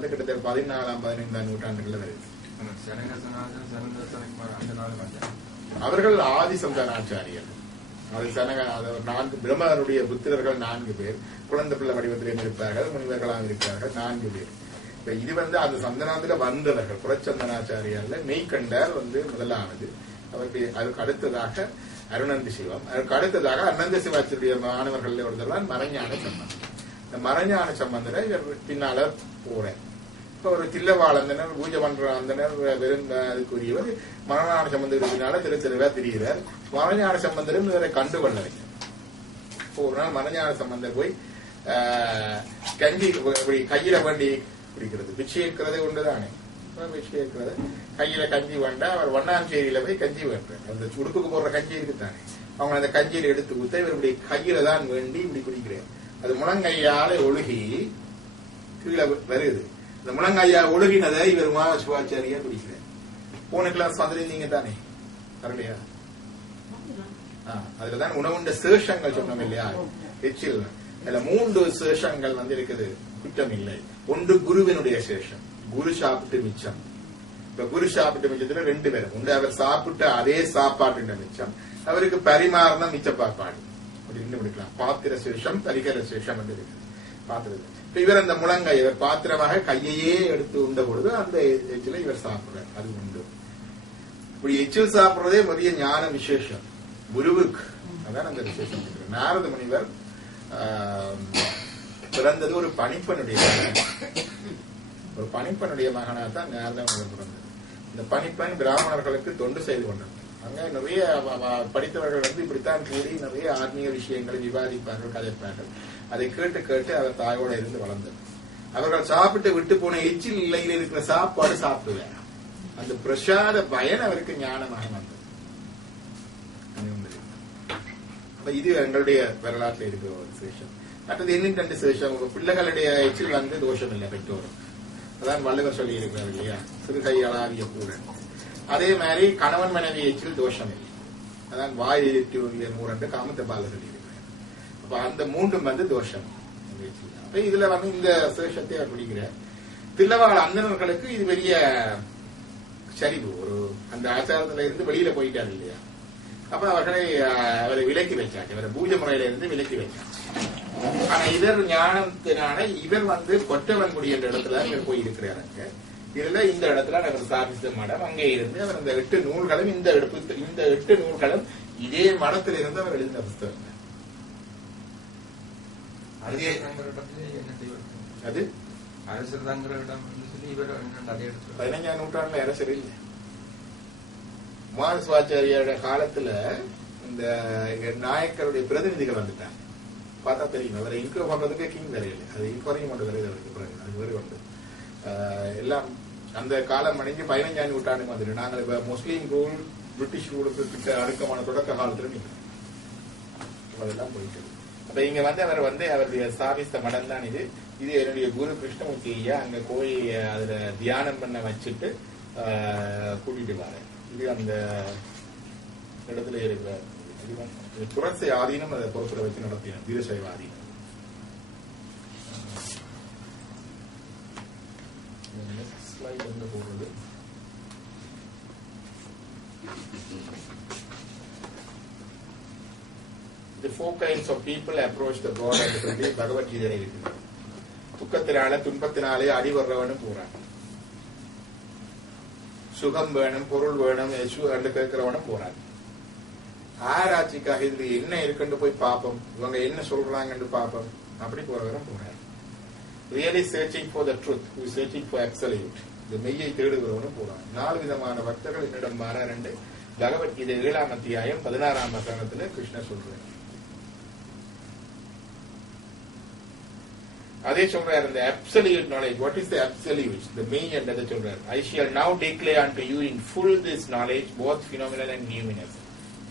கிட்டத்தட்ட 14ஆம் 15ஆம் நூற்றாண்டுகளில் வருது. அவர்கள் ஆதி சந்தானாச்சாரியர். அது நான்கு பிரம்மருடைய புத்திரர்கள் 4 பேர் குழந்தை பிள்ளை வடிவத்திலேயும் இருப்பார்கள், முனிவர்களாக இருப்பார்கள் 4 பேர். இது அந்த சந்தனத்துல வந்தவர்கள். புறச்சந்தனாச்சாரியர்ல மெய்கண்டார் முதலாவது. அவருக்கு அதுக்கு அடுத்ததாக அருணந்தி சிவம், அதுக்கு அடுத்ததாக அனந்த சிவாச்சாரிய மாணவர்கள் ஒருத்தர் தான் மறைஞான சம்பந்தர். இந்த மறைஞான சம்பந்தரை பின்னால போறேன். ஒரு தில்லவாளந்தனர் பூஜை பண்ற அந்தனர் வெறும் அதுக்குரியவர் மரணான சம்பந்தருக்கு பின்னால தெருவா தெரிகிறார். மரணான சம்பந்தரும் இவரை கண்டுகொள்ளவில்லை. ஒரு நாள் மரணான சம்பந்தர் போய் கஞ்சி கையில வண்டி குடிக்கிறது, பிச்சை இருக்கிறது ஒன்றுதானே, பிச்சை இருக்கிறது கையில கஞ்சி வேண்டா. அவர் வண்ணாஞ்சேரியில போய் கஞ்சி வேண்டார். அந்த சுடுப்புக்கு போடுற கஞ்சி இருக்குத்தானே, அவங்க அந்த கஞ்சியில எடுத்து கொடுத்த இவருடைய கையில தான் வேண்டி இப்படி குடிக்கிறார். அது முழங்கையால ஒழுகி கீழே வருது. இந்த முழங்கையா ஒழுகினதை இவர் சிவாச்சாரியா குடிக்கிறார். போன கிளாஸ் வந்துருந்தீங்க தானே, வரலையா? அதுலதான் உணவுண்ட சேஷங்கள் சொன்னோம் இல்லையா, எச்சில். அதுல 3 சேஷங்கள் இருக்குது, குற்றம் இல்லை. ஒன்று குருவினுடைய சேஷம், குரு சாப்பிட்டு மிச்சம். இப்ப குரு சாப்பிட்டு மிச்சத்துல 2 பேரும் உண்டு. அவர் சாப்பிட்ட அதே சாப்பாட்டு மிச்சம், அவருக்கு பரிமாறின மிச்ச பாப்பாடு அப்படின்னு முடிக்கலாம். பாத்திர சேஷம், பரிகர சேஷம் என்று இருக்கு பாத்திரத்தில். இவர் அந்த முழங்கை இவர் பாத்திரமாக கையையே எடுத்து உண்ட பொழுது அந்த எச்சில இவர் சாப்பிடுறார். அது உண்டு. இப்படி எச்சில் சாப்பிடுறதே பெரிய ஞான விசேஷம் குருவுக்கு. அதான் அந்த விசேஷம். நாரத முனிவர் பிறந்தது ஒரு பணிப்பனுடைய மகனாகத்தான் நாரத முனிவர் பிறந்தது. இந்த பணிப்பெண் பிராமணர்களுக்கு தொண்டு செய்து கொண்டார். அங்க நிறைய படித்தவர்கள் இப்படித்தான் கூடி நிறைய ஆன்மீக விஷயங்களை விவாதிப்பார்கள், கதைப்பார்கள். அதை கேட்டு கேட்டு அவர் தாயோட இருந்து வளர்ந்தார். அவர்கள் சாப்பிட்டு விட்டு போன எச்சில் நிலையில் இருக்கிற சாப்பாடு சாப்பிடுவார். அந்த பிரசாத பயன் அவருக்கு ஞானமாக வந்தது. இது எங்களுடைய வரலாற்றில் இருக்கிற ஒரு சேஷம். மற்றது இன்னும் 2 சேஷம். பிள்ளைகளுடைய எச்சில் தோஷம் இல்லை பெற்றோரும். அதான் வள்ளுவர் சொல்லி இருக்கிறார் இல்லையா, சிறுகை அளாவிய கூறன். அதே மாதிரி கணவன் மனைவி எச்சில் தோஷம் இல்லை. அதான் வாயிலிட்டு மூரண்டு காமத்தை பால சொல்லி இருக்கிறார். அப்ப அந்த 3 தோஷம். அப்ப இதுல இந்த சேஷத்தை குடிக்கிற தில்லவாழ் அந்தனர்களுக்கு இது பெரிய சரிவு. ஒரு அந்த ஆச்சாரத்துல இருந்து வெளியில போயிட்டார் இல்லையா. அப்ப அவரை விலக்கி வச்சாங்க, அவரை பூஜை முறையில இருந்து விலக்கி வச்சாங்க. ஆனா இதர் ஞானத்தினால இவர் கொற்றவன்குடி என்ற இடத்துல இவர் போய் இருக்கிறாருங்க. இதுல இந்த இடத்துல அவர் சாதித்த மடம் அங்கே இருந்து அவர் அந்த 8 நூல்களும் இந்த 8 நூல்களும் இதே மடத்தில் இருந்து அவர் எழுதின புத்தகம். அது அரசர் தாங்கிற இடம் 15ஆம் நூற்றாண்டுல அரசர் இல்லை. சிவாச்சாரியோட காலத்துல இந்த நாயக்கருடைய பிரதிநிதிகள் வந்துட்டாங்க. பார்த்தா தெரியும், அவரை இன்கோ பண்றதுக்கு கிங் வரையில, அது இன்கொரையும் கொண்டு வரையில பிறகு அது வேறு கொண்டு எல்லாம் அந்த காலம் அடைஞ்சு 15ஆம் நூற்றாண்டுக்கு வந்துட்டு நாங்கள் இப்ப முஸ்லீம் ரூல் பிரிட்டிஷ் ரூலுக்கு கிட்ட அடுக்கமான தொடக்க காலத்துல நிற்கிறோம். அதெல்லாம் போயிட்டு அப்ப இங்க அவர் அவருடைய ஸ்தாபித்த மடம் தான் இது. இது என்னுடைய குரு கிருஷ்ணமூர்த்தி ஐயா அங்க போய் அதுல தியானம் பண்ண வச்சுட்டு கூட்டிட்டு வாரு. இது அந்த இடத்துல இருக்கிற புரட்சி ஆதீனம் அதை பொறுப்புற வச்சு நடத்தின வீரசைவ ஆதீனம். போடுறது The 4 kinds of people approach the God என்று சொல்லி பகவத்கீதை இருக்கு. துக்கத்தினால துன்பத்தினாலே அடி வர்றவனும் போறான், சுகம் வேணும் பொருள் வேணும் என்று கேட்கிறவனும் போறான். ஆராய்ச்சிக்காக இதுல என்ன இருக்குன்னு போய் பார்ப்போம், இவங்க என்ன சொல்றாங்கன்னு பார்ப்போம், அப்படி போறவரும் போறாரு. Really searching for the truth, who is searching for absolute. இந்த மெய்யை தேடுகிறவனும் போறான். 4 விதமான பக்தர்கள் என்னிடம் மாறாண்டு பகவத்கீதை 7ஆம் அத்தியாயம் 16ஆம் வசனத்துல கிருஷ்ணர் சொல்றார். அதே சொல்றார் இந்த absolute knowledge. What is the absolute? The மெய் என்றதை சொல்றார். I shall now declare unto you in full this knowledge, both phenomenal and numinous.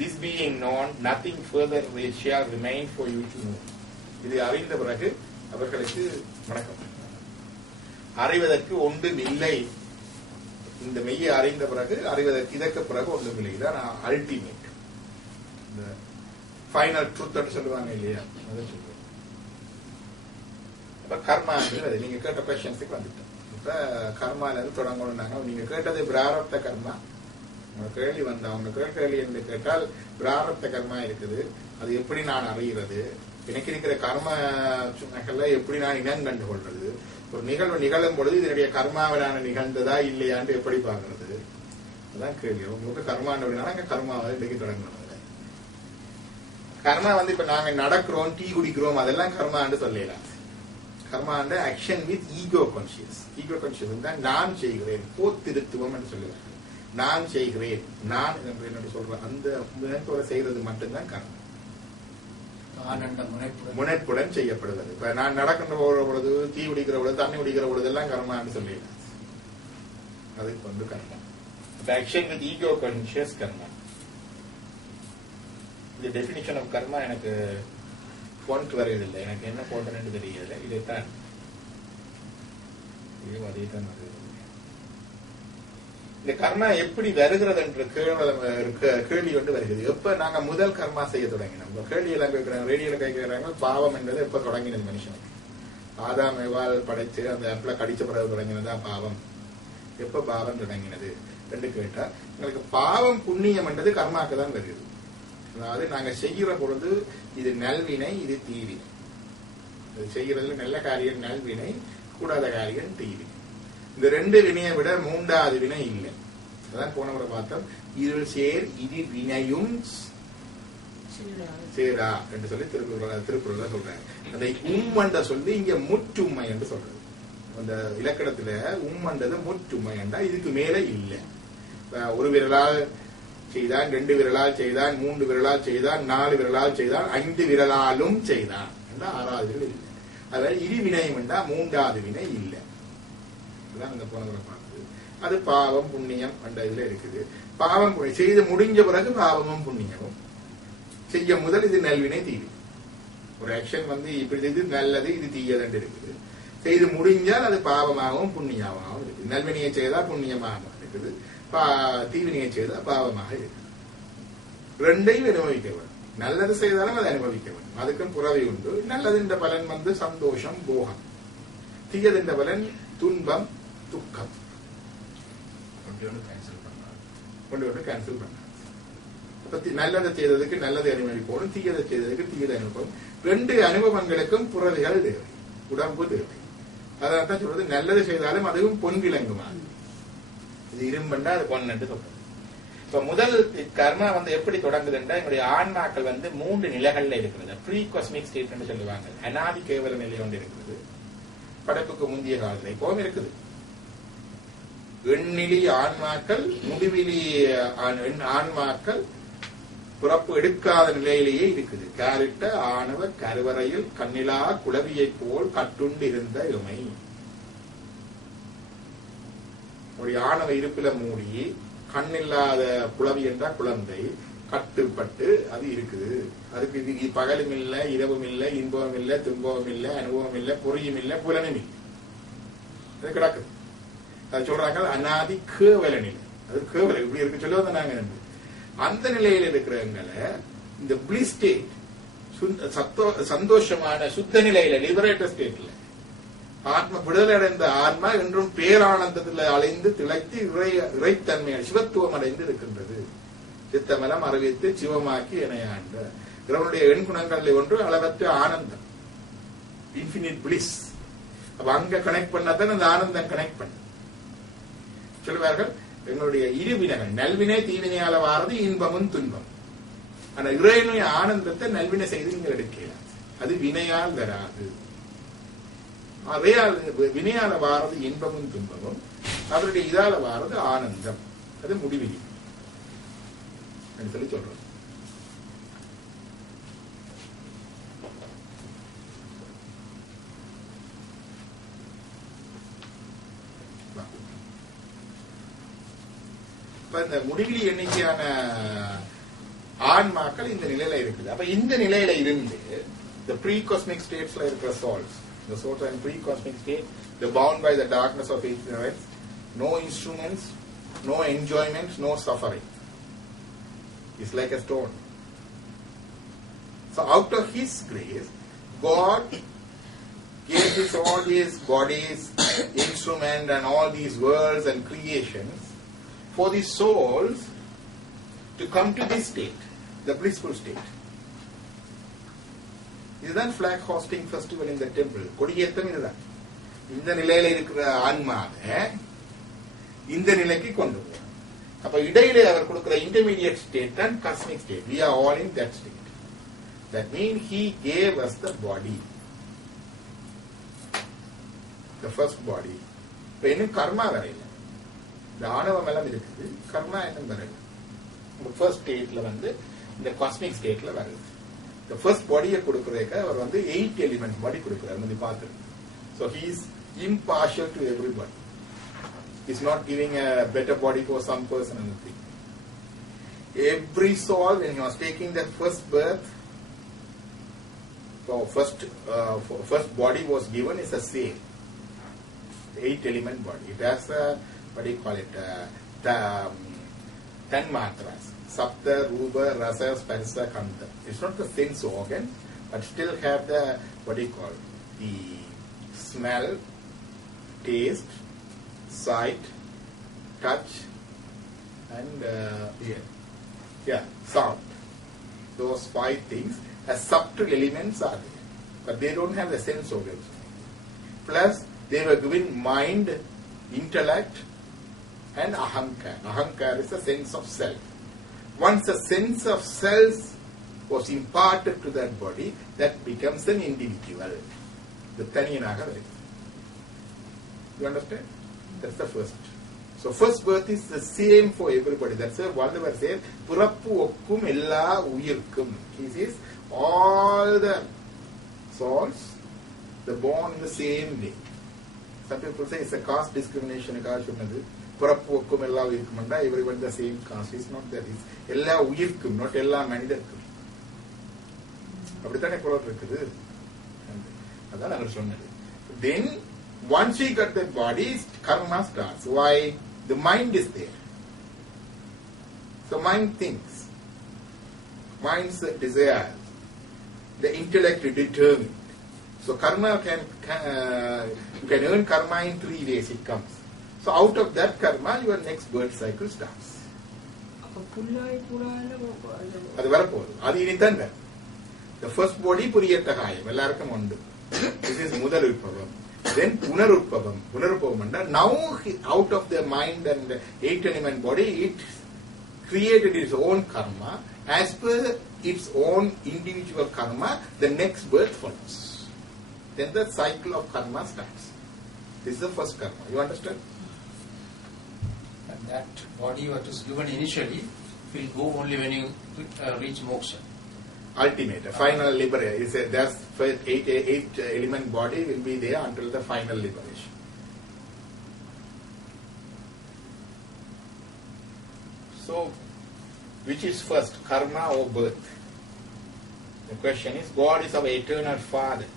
This being known, nothing further shall remain for you to know. இது அறிந்த பிறகு அவர்களுக்கு வணக்கம். அறிவதற்கு ஒன்றும் இல்லை. இந்த மெய்யை அறிந்த பிறகு அறிவதற்கு இதற்கு பிறகு ஒன்றும் இல்லை. இதான் அல்டிமேட், ஃபைனல் ட்ரூத் சொல்லுவாங்க இல்லையா, அதை சொல்லுவாங்க. இப்ப கர்மா நீங்க கேட்ட கொஸ்டின்ஸுக்கு வந்துட்டோம். இப்ப கர்மால இருந்து தொடங்கணும்னாங்க. நீங்க கேட்டது பிராரப்த கர்மா. உங்க கேள்வி வந்தா உங்க கேள்வி என்று கேட்டால் பிராரப்த கர்மா இருக்குது, அது எப்படி நான் அறிகிறது, எனக்கு இருக்கிற கர்ம சுமைகள்ல எப்படி நான் இனம் கண்டு கொள்றது, ஒரு நிகழ்வு நிகழும் பொழுது இதனுடைய கர்மாவிலான நிகழ்ந்ததா இல்லையான்னு எப்படி பாக்குறது, அதான் கேள்வி. உங்களுக்கு கர்மான்னு அப்படின்னா கர்மாவை இன்றைக்கு தொடங்கணும். கர்மா வந்து இப்ப நாங்க நடக்கிறோம், டீ குடிக்கிறோம், அதெல்லாம் கர்மான்னு சொல்லலாம். கர்மாண்ட action with ego conscious. Ego conscious தான் நான் செய்கிறேன், போத்திருத்துவம் என்று சொல்லுவாங்க. நான் செய்கிறேன், நான் என்று சொல்ற அந்த முனைப்போட செய்யறது மட்டும்தான் கர்மா. முனைப்புடன் செய்யப்படுவது. இப்ப நான் நடக்கின்ற பொழுது, தீ குடிக்கிற பொழுது, தண்ணி குடிக்கிற பொழுது எல்லாம் கர்மான்னு சொல்லலாம். அதுக்கு வந்து கர்மா. ஆக்ஷன் வித் ஈகோ கான்சியஸ் கர்மா. இந்த டெபினிஷன் ஆஃப் கர்மா எனக்கு பாயிண்ட் வருவதில்லை. எனக்கு என்ன போட்டேன்னு தெரியல. இதைத்தான் அதைத்தான் இந்த கர்மா எப்படி வருகிறது என்ற கேள்வி கொண்டு வருகிறது. எப்ப நாங்க முதல் கர்மா செய்ய தொடங்கினோம், கேள்வி எல்லாம் கேட்கிறாங்க, ரேடியோல கேட்கிறாங்க, பாவம் என்பது எப்ப தொடங்கினது மனுஷனுக்கு? ஆதாம் ஏவாள் படைச்சு அந்த அப்பல கடிச்ச பிறகு தொடங்கினதா பாவம்? எப்ப பாவம் தொடங்கினது என்று கேட்டா, எங்களுக்கு பாவம் புண்ணியம் என்றது கர்மாக்கு தான் வருகிறது. அதாவது நாங்க செய்கிற பொழுது இது நல்வினை, இது தீவினை. செய்கிறதுல நல்ல காரியம் நல்வினை, கூடாத காரியம் தீவினை. இந்த ரெண்டு வினையை விட மூன்றாவது வினை இல்லை. அதான் போன முறை பார்த்தோம். இருள் சேர் இரு வினையும் சேரா என்று சொல்லி திருக்குறள் சொல்றாங்க. அந்த உம்மண்ட சொல்லி இங்க முற்றுமை என்று சொல்றது. அந்த இலக்கணத்துல உம்மண்டது முற்றுமை என்றா இதுக்கு மேல இல்லை. ஒரு விரலால் செய்தான், 2 விரலால் செய்தான், 3 விரலால் செய்தான், 4 விரலால் செய்தான், 5 விரலாலும் செய்தான் என்றா 6வது விரல் இல்லை. அதாவது இரு வினையும் என்றா 3வது வினை இல்லை. அந்த போன பார்த்தது அது பாவம் புண்ணியம் என்ற இதுல இருக்குது. பாவம் செய்து முடிஞ்ச பிறகு பாவமும் புண்ணியமும் செய்ய முதல் இது நல்வினை தீவி. ஒரு ஆக்ஷன் வந்து இப்படி இது நல்லது, இது தீயது இருக்குது. செய்து முடிஞ்சால் அது பாவமாகவும் புண்ணியமாகவும் இருக்குது. நல்வினையை செய்தா புண்ணியமாக இருக்குது, தீவினையை செய்தா பாவமாக இருக்கு. ரெண்டையும் அனுபவிக்க வேண்டும். நல்லது செய்தாலும் அதை அனுபவிக்க வேண்டும். அதுக்கும் புறவை உண்டு. நல்லது என்ற பலன் வந்து சந்தோஷம், போகம். தீயது என்ற பலன் துன்பம், துக்கம். கொண்டு கேன்சல் பண்ணார். நல்லதை செய்ததுக்கு நல்லதை அனுபவிப்போம், தீயதை செய்ததுக்கு தீயதை அனுபவம். 2 அனுபவங்களுக்கும் புறவைகள் தேவை, உடம்பு தேவை. அதான் சொல்றது, நல்லது செய்தாலும் அதுவும் பொன் விளங்குமா, இது இரும்பண்டா அது பொன் என்று சொல்றது. இப்ப முதல் கர்மா வந்து எப்படி தொடங்குதுன்றா, எங்களுடைய ஆன்மாக்கள் வந்து 3 நிலைகள்ல இருக்கிறது. ப்ரீ காஸ்மிக் ஸ்டேட் என்று சொல்லுவாங்க. அனாதி கேவல நிலை ஒன்று இருக்கிறது, படைப்புக்கு முந்தைய காலத்துல இப்பவும் இருக்குது. எண்ணிலி ஆன்மாக்கள், முடிவிலி ஆன்மாக்கள், பிறப்பு எடுக்காத நிலையிலேயே இருக்குது. காரிட்ட ஆணவ கருவறையில் கண்ணிலா குளவியை போல் கட்டுண்டு இருந்த இமை. ஆணவ இருப்பில மூடி கண்ணில்லாத குளவி என்ற குழந்தை கட்டுப்பட்டு அது இருக்குது. அதுக்கு இது பகலும் இல்லை, இரவும் இல்லை, இன்பமும் இல்லை, துன்பமும் இல்லை, அனுபவம் இல்லை, பொறியும் இல்லை, புலனும் இல்லை. அது கிடக்குது. அது சொல்றாங்க அநாதி கேவல நிலை. அது கேவல இப்படி இருக்கு சொல்லுவாங்க. நாங்க அந்த நிலையில இருக்கிறவங்களை இந்த பிளிஸ் ஸ்டேட், சந்தோஷமான சுத்த நிலையில, லிபரேட்டர் ஸ்டேட்ல ஆத்ம விடுதலை அடைந்த ஆன்மா என்றும் பேரானந்தத்தில் அலைந்து திளைத்து இறைத்தன்மையான சிவத்துவம் அடைந்து இருக்கின்றது. சித்தமலம் அறிவித்து சிவமாக்கி இணையாண்ட இவனுடைய எண்குணங்கள் ஒன்று அளவற்ற ஆனந்தம், இன்ஃபினிட் பிளிஸ். அப்ப அங்க கனெக்ட் பண்ணாதான் அந்த ஆனந்தம் கனெக்ட் பண்ண சொல்லுவார்கள். எங்களுடைய இருவினைகள், நல்வினை தீவினையால வாரது இன்பமும் துன்பம். ஆனா இறைவனுடைய ஆனந்தத்தை நல்வினை செய்து நீங்கள் எடுக்கலாம். அது வினையால் வராது. வினையால வாரது இன்பமும் துன்பமும், அவருடைய இதால வாரது ஆனந்தம். அது முடிவிலி சொல்லி சொல்றோம். இந்த முடிவிலி எண்ணிக்கையான ஆன்மாக்கள் இந்த நிலையில இருக்குது. அப்ப இந்த நிலையில இருந்து the pre-cosmic states like the souls, the souls are in pre-cosmic state, they're bound by the darkness of ignorance, no instruments, no enjoyments, no suffering. It's like a stone. So out of His grace, God gave this all these bodies, instrument and all these worlds and creations for the souls to come to this state, the blissful state. இதுதான் flag hosting festival in the temple. கொடியேற்றம் இதுதான். இந்த நிலையில இருக்கிற ஆன்மாவை இந்த நிலைக்கு கொண்டு போகும். அப்ப இடையிலே அவர் கொடுக்கிற intermediate state and cosmic state. We are all in that state. That means he gave us the body. The first body. இப்ப இன்னும் கர்மா வரையில. இந்த ஆணவம் எல்லாம் இருக்குது. கர்மா இன்னும் வரையில. இந்த first stateல வந்து இந்த cosmic stateல வருது. The first bodyயை கொடுக்கிறதுக்கு அவர் வந்து 8 element body கொடுக்கிறார். நம்ம பார்த்து. So he is impartial to everybody. He's not giving a better body for some person and thing. Every soul, when he was taking that first birth, so first body was given is the same. 8 element body. It has a, what do you call it? 10 matras. Sapta, Rupa, Rasa, Sparsa, Kanta. It's not the sense organ, but still have the, what do you call it? The smell, taste, sight, touch, and sound. Those 5 things as subtle elements are there, but they don't have the sense organs. Plus, they were given mind, intellect, and ahankar. Ahankar is the sense of self. Once the sense of self was imparted to that body, that becomes an individual. The thaniyanaga varudhu. You understand? That's the first. So first birth is the same for everybody. That's why Vallabhar says, Purappu okkum ella uyirkkum. He says, all the souls, they're born in the same way. Some people say it's a caste discrimination. Purappu okkum ella uyirkkum. Everyone the same caste. It's not that. It's ella uyirkkum, not ella manidarkkum. அப்படித்தானே குரல் இருக்குது. அதான் அவர் சொன்னது. Then once we got that body, karma starts. Why? The mind is there. So mind thinks. Mind's desire. The intellect determines. So karma you can earn karma in 3 ways it comes. So out of that karma, your next birth cycle starts. அது வரப்போகுது. அது இனிதான் வரும். The first body புரியத்தகாயம் எல்லாருக்கும் உண்டு. This is முதல் உற்பவம். Then punarutpavam. Now out of the mind and the 8 element body, it created its own karma. As per its own individual karma, the next birth follows. Then the cycle of karma starts. This is the first karma. You understand? And that body what is given initially will go only when you reach moksha. Ultimate, final liberation. That's 8 element body will be there until the final liberation. So, which is first, karma or birth? The question is, God is our eternal Father.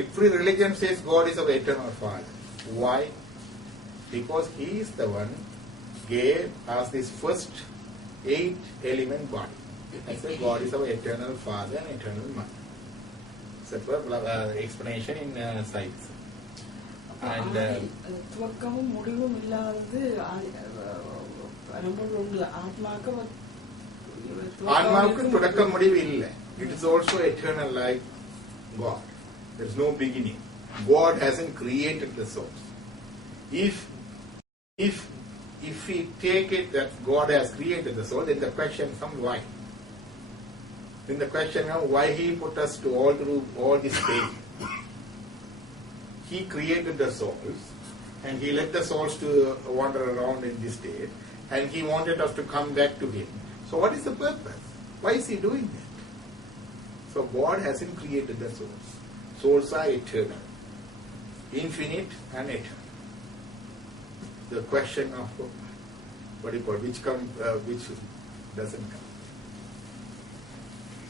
Every religion says God is our eternal Father. Why? Because He is the one gave us this first 8 element body. I say God is our eternal Father and eternal Mother. It's a explanation in science. And ஆன்மாவுக்கு தொடக்கம் முடிவு இல்லை. It is also eternal like God. There is no beginning. God hasn't created the source. If we take it that God has created the soul, then the question comes why? Then the question of why He put us to all through all this pain. He created the souls and He let the souls to wander around in this state and He wanted us to come back to Him. So what is the purpose? Why is He doing that? So God hasn't created the souls. Souls are eternal, infinite and eternal. The question of what do you call which doesn't come.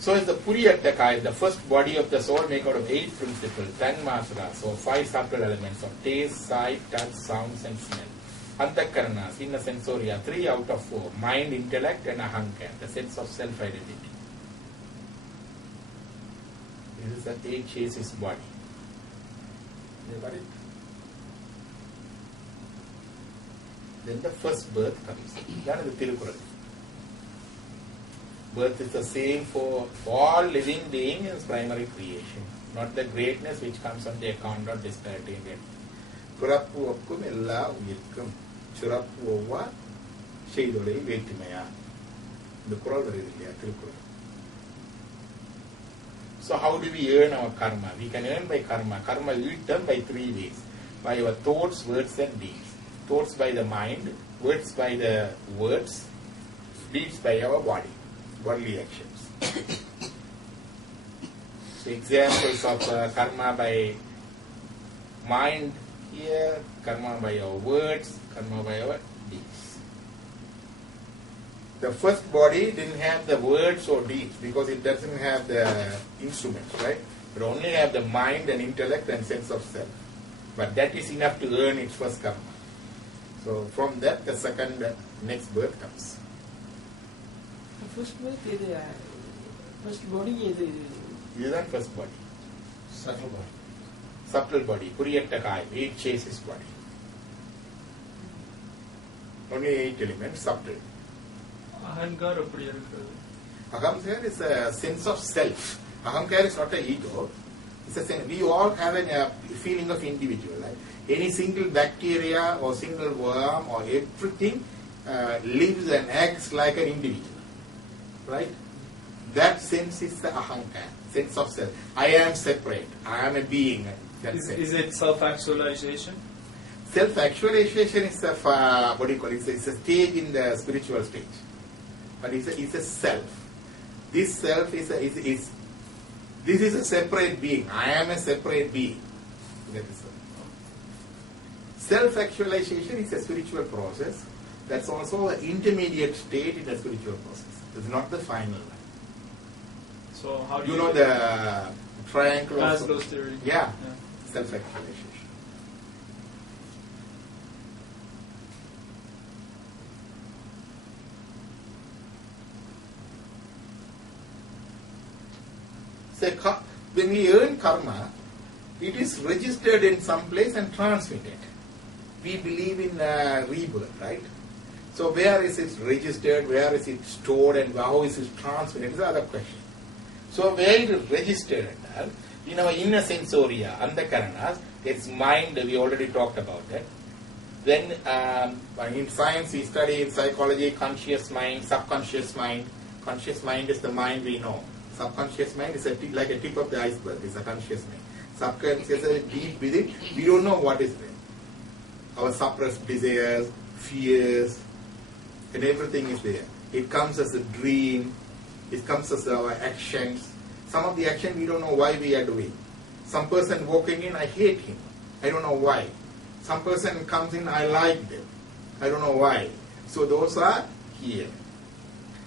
So is the Puriyattaka, the first body of the soul made out of 8 principles, 10 masaras, or 5 subtle elements of taste, sight, touch, sounds and smell. Antakaranas, inner sensoria, 3 out of 4, mind, intellect and ahankar, the sense of self-identity. This is the 8 chassis body. Got it? Then the first birth comes. That is the Tirukural. Birth is the same for all living beings as primary creation, not the greatness which comes on the account of disparity in it. பிறப்பு ஒக்கும் எல்லா உயிர்க்கும் சிறப்பு ஒவ்வா செய்தொலை வேற்றுமையா இந்த குறள் வருது இல்லையா Thirukkural. So how do we earn our karma? We can earn by karma. Karma we earn by 3 ways: by our thoughts, words, and deeds. Thoughts by the mind, words by the words, deeds by our body, bodily actions. So examples of karma by mind here, karma by our words, karma by our deeds. The first body didn't have the words or deeds because it doesn't have the instruments, right? It only have the mind and intellect and sense of self. But that is enough to earn its first karma. So from that, the second next birth comes. The first birth is first body is This is not first body. Subtle body. Subtle body, Puriyattakai, 8 chases body. Only 8 elements, subtle. Ahankar appadi irukkuradhu. Ahamkar is a sense of self. Ahamkar is not an ego. It's a sense. We all have a feeling of individual. Right? Any single bacteria or single worm or everything lives and acts like an individual. Right? That sense is the ahankar, sense of self. I am separate. I am a being. Is it self-actualization? Self-actualization is a, what do you call it? It's a stage in the spiritual stage. But it's a self. This self this is a separate being. I am a separate being. That is self-actualization is a spiritual process. That's also an intermediate state in the spiritual process. It's not the final one. So how do You know the triangle of Maslow's theory? Yeah. Self-actualization. So when we earn karma, it is registered in some place and transmitted. We believe in rebirth, right? So where is it registered, where is it stored, and how is it transmitted is the other question. So where it is registered in our inner sensoria, andakaranas, it's mind, we already talked about that. Then in science we study in psychology conscious mind, subconscious mind. Conscious mind is the mind we know. Subconscious mind is like a tip of the iceberg, it's a conscious mind. Subconscious is deep within, we don't know what is there. Our suppressed desires, fears, and everything is there. It comes as a dream, it comes as our actions. Some of the action we don't know why we are doing. Some person walking in, I hate him. I don't know why. Some person comes in, I like them. I don't know why. So those are here.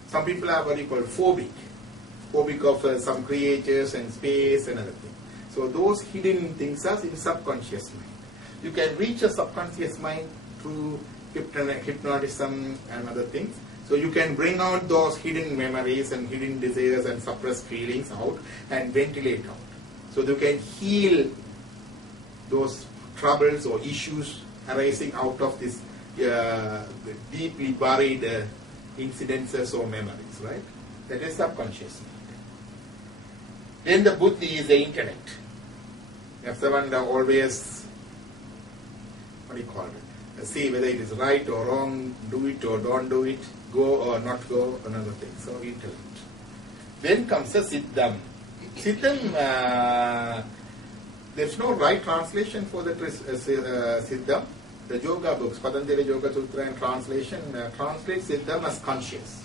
Some people are what you call phobic. Phobic of some creatures and space and other things. So those hidden things are in subconscious mind. You can reach a subconscious mind through hypnotism and other things. So you can bring out those hidden memories and hidden desires and suppressed feelings out and ventilate out. So you can heal those troubles or issues arising out of this deeply buried incidences or memories, right? That is subconscious mind. Then the buddhi is the intellect. That's the one that always, what do you call it? See whether it is right or wrong, do it or don't do it, go or not go, another thing. So intellect. Then comes the siddham. Siddham, there's no right translation for the siddham. The yoga books, Patanjali Yoga Sutra and translation, translates siddham as conscious.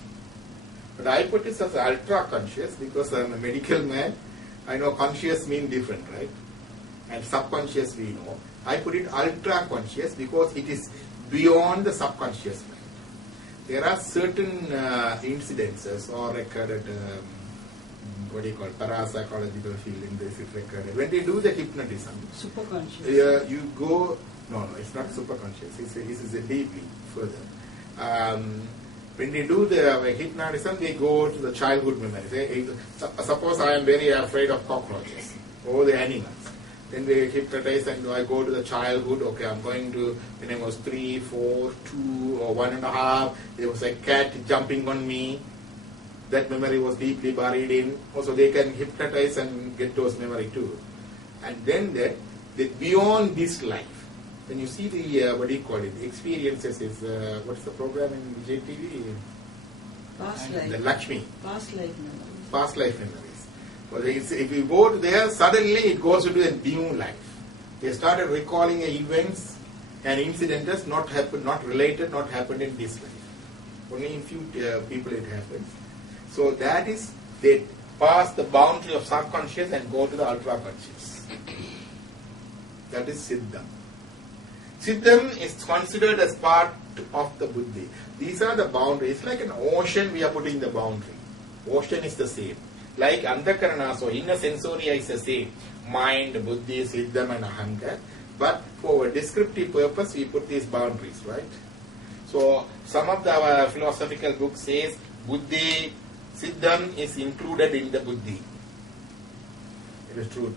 But I put it as ultra conscious because I'm a medical man. I know conscious means different, right? And subconscious we know. I put it ultra conscious because it is beyond the subconscious mind. There are certain incidences or recorded, what do you call, parapsychological feeling, this is recorded. When they do the hypnotism, superconscious. You go, no, it's not superconscious, this is deeply further. When they do the hypnotism, they go to the childhood memories. Suppose I am very afraid of cockroaches or the animals. Then we hypnotize and I go to the childhood. Okay, I'm going to, when I was 3, 4, 2 or 1.5, there was a cat jumping on me. That memory was deeply buried in. Also, they can hypnotize and get those memory too. And then that beyond this life, when you see the, what do you call it, experiences is, what's the program in Vijay TV? Past The life. Lakshmi. Past life memories. Past life memories. Well, if you go to there, suddenly it goes into a new life. They started recalling events and incidents not happened, not related, not happened in this life. Only in few people it happens. So that is, they pass the boundary of subconscious and go to the ultra-conscious. That is Siddham. Siddham is considered as part of the Buddhi. These are the boundaries. Like an ocean, we are putting the boundary. Ocean is the same. Like Antakarana, so inner sensoria is the same. Mind, Buddhi, Siddham and Ahankar. But for a descriptive purpose, we put these boundaries, right? So some of our philosophical books says Buddhi, Siddham is included in the Buddhi. It is true.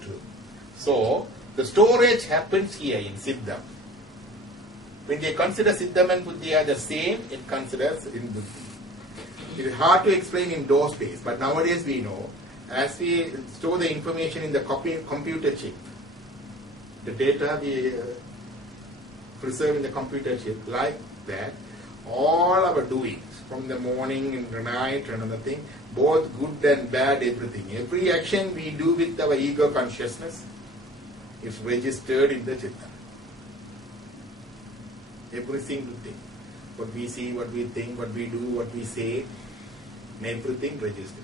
So the storage happens here in Siddham. When they consider Siddham and Buddhi are the same, it considers in Buddhi. It is hard to explain in those days, but nowadays we know, as we store the information in the computer chip, the data we preserve in the computer chip, like that, all our doings, from the morning and the night and another thing, both good and bad, everything. Every action we do with our ego consciousness is registered in the Chitta. Every single thing. What we see, what we think, what we do, what we say, everything registered.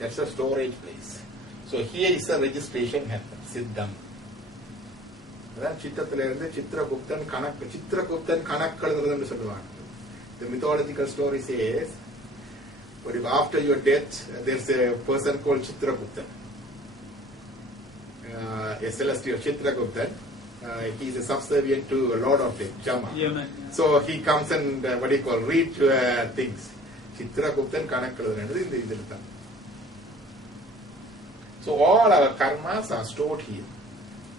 That's a storage place. So here is a registration happens, Siddham. Chitraguptan Kanak. The mythological story says, but if after your death, there's a person called Chitraguptan, a celestial Chitraguptan. He is a subservient to Lord of Death, Jama. Yeah. So he comes and read things. Chitraguptan Kanak. So all our karmas are stored here.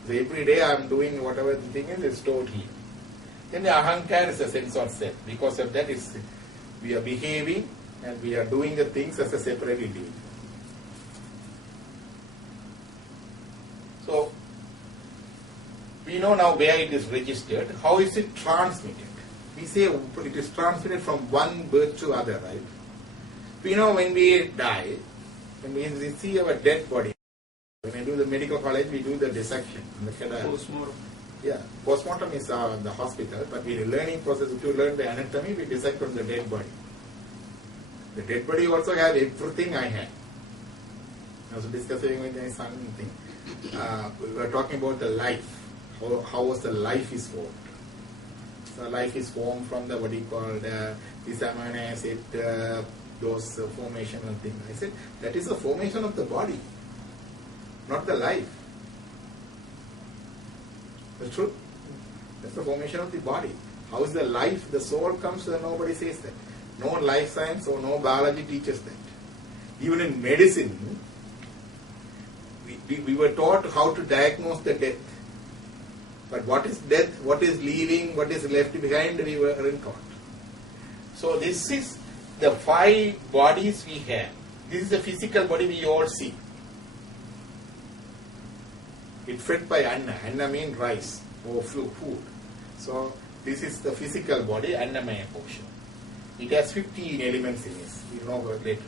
So every day I am doing whatever the thing is stored here. Then the ahankar is a sense of self. Because of that, we are behaving and we are doing the things as a separate individual. So we know now where it is registered. How is it transmitted? We say it is transmitted from one birth to other, right? We know when we die, when we see our dead body, when we do the medical college, we do the dissection. Postmortem. Yeah, postmortem is the hospital, but we learning process to learn the anatomy, we dissect from the dead body. The dead body also had everything I had. I was discussing with my son thing. We were talking about the life. How was the life is formed? So life is formed from the what you call this amino acid, those formation and things. I said that is the formation of the body, not the life. That's true. That's the formation of the body. How is the life? The soul comes, nobody says that. No life science or no biology teaches that. Even in medicine, we were taught how to diagnose the death. But what is death, what is leaving, what is left behind, we weren't taught. So this is the 5 bodies we have. This is the physical body we all see. It's fed by Anna. Anna means rice or food. So this is the physical body, Annamaya portion. It has 15 elements in it. We know about later.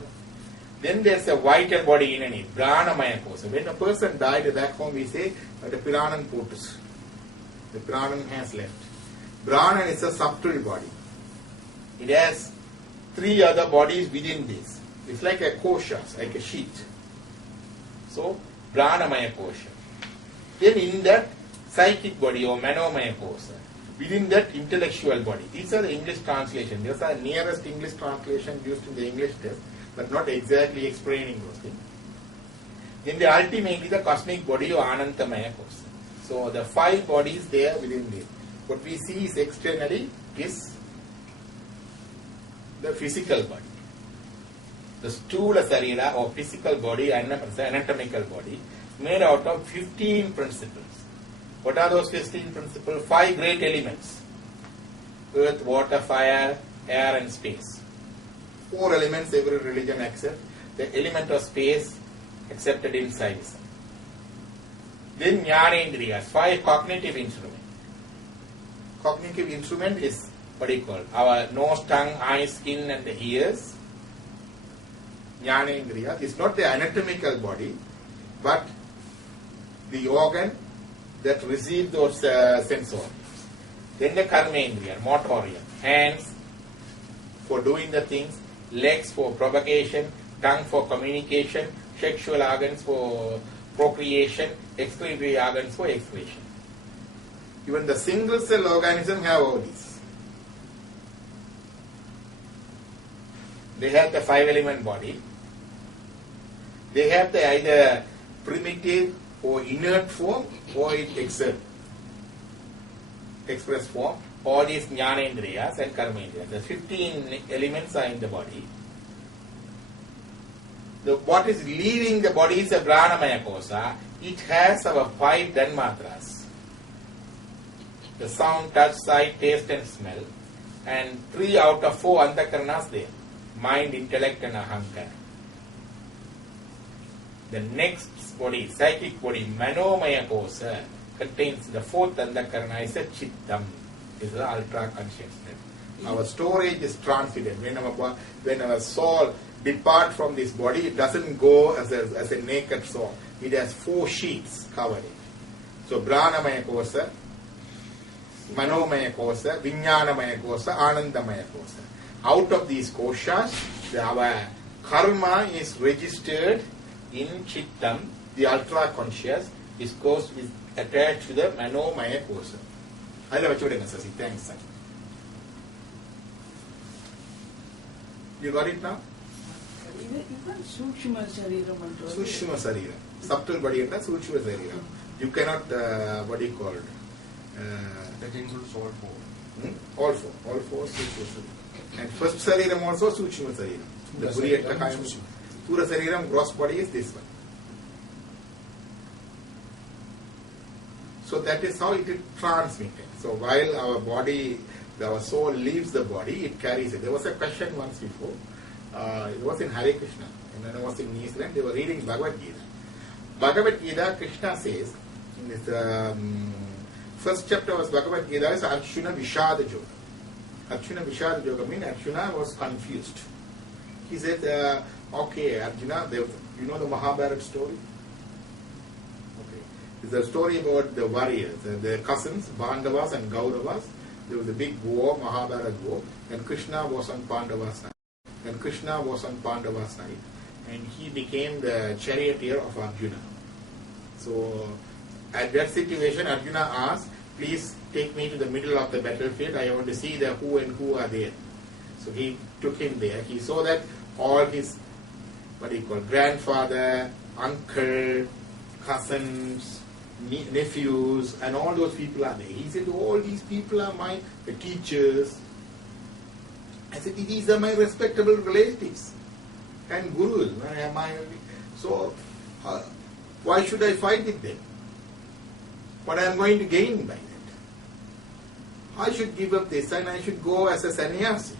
Then there's a vital body in it, Pranamaya portion. When a person died back home, we say the Piranan potus. The Pranan has left. Pranan is a subtle body. It has 3 other bodies within this. It's like a kosha, like a sheet. So, Pranamaya kosha. Then in that, psychic body or Manomaya kosha. Within that, intellectual body. These are the English translation. These are nearest English translation used in the English text, but not exactly explaining those things. Then ultimately the cosmic body or Anantamaya kosha. So the 5 bodies there within this. What we see is externally is the physical body. The stula sarira or physical body, anatomical body. made out of 15 principles. What are those 15 principles? 5 great elements: earth, water, fire, air and space. 4 elements every religion accepts. The element of space accepted in Saivism. Then Jnanendriyas, 5 cognitive instruments. Cognitive instrument is what do you call? Our nose, tongue, eyes, skin and the ears. Jnanendriya is not the anatomical body, but the organ that receives those sense organs. Then the Karmendriya, motor organ, hands for doing the things, legs for propagation, tongue for communication, sexual organs for procreation, excretory organs for excretion. Even the single cell organism have all these. They have the 5 element body. They have the either primitive or inert form or express form. All these Jnanendriyas and Karmendriyas. The 15 elements are in the body. What is leading the body is a Pranamaya kosa. It has our 5 Dhanmatras. The sound, touch, sight, taste and smell. And 3 out of 4 Antakaranas there. Mind, intellect and ahankara. The next body, psychic body, Manomaya kosa, contains the 4th Antakarana is a Chittam. Is the ultra consciousness. Our storage is transmitted. When our soul departs from this body, it doesn't go as a naked soul. It has 4 sheets covering. So Pranamaya kosa, Manomaya kosa, Vijnanamaya kosa, Anandamaya kosa. Out of these koshas, our karma is registered in Chittam. The ultra conscious is attached to the Manomaya kosa. Thanks. You got it now? Even Sukshma Shariram. Sukshma Shariram. Subtle body and Sukshma Shariram. You cannot, what do you call it? That includes all 4. All 4. All 4 Sukshma Shariram. And first Shariram also Sukshma Shariram. The Puriyata Kayam. Pura Shariram, gross body is this one. So that is how it is transmitted. So while our body, our soul leaves the body, it carries it. There was a question once before. It was in Hare Krishna. And when I was in New Zealand, they were reading Bhagavad Gita. Bhagavad Gita, Krishna says, in this first chapter of Bhagavad Gita is Arjuna Vishada Yoga. Arjuna Vishada Yoga means Arjuna was confused. He said, okay, Arjuna, you know the Mahabharata story? It's a story about the warriors, the cousins, Pandavas and Kauravas. There was a big war, Mahabharata war, and Krishna was on Pandava's side. And he became the charioteer of Arjuna. So, at that situation, Arjuna asked, please take me to the middle of the battlefield. I want to see who and who are there. So he took him there. He saw that all his, grandfather, uncle, cousins, nephews, and all those people are there. He said, all these people are the teachers. I said, these are my respectable relatives and gurus. So, why should I fight with them? What I am going to gain by that? I should give up this and I should go as a sannyasi.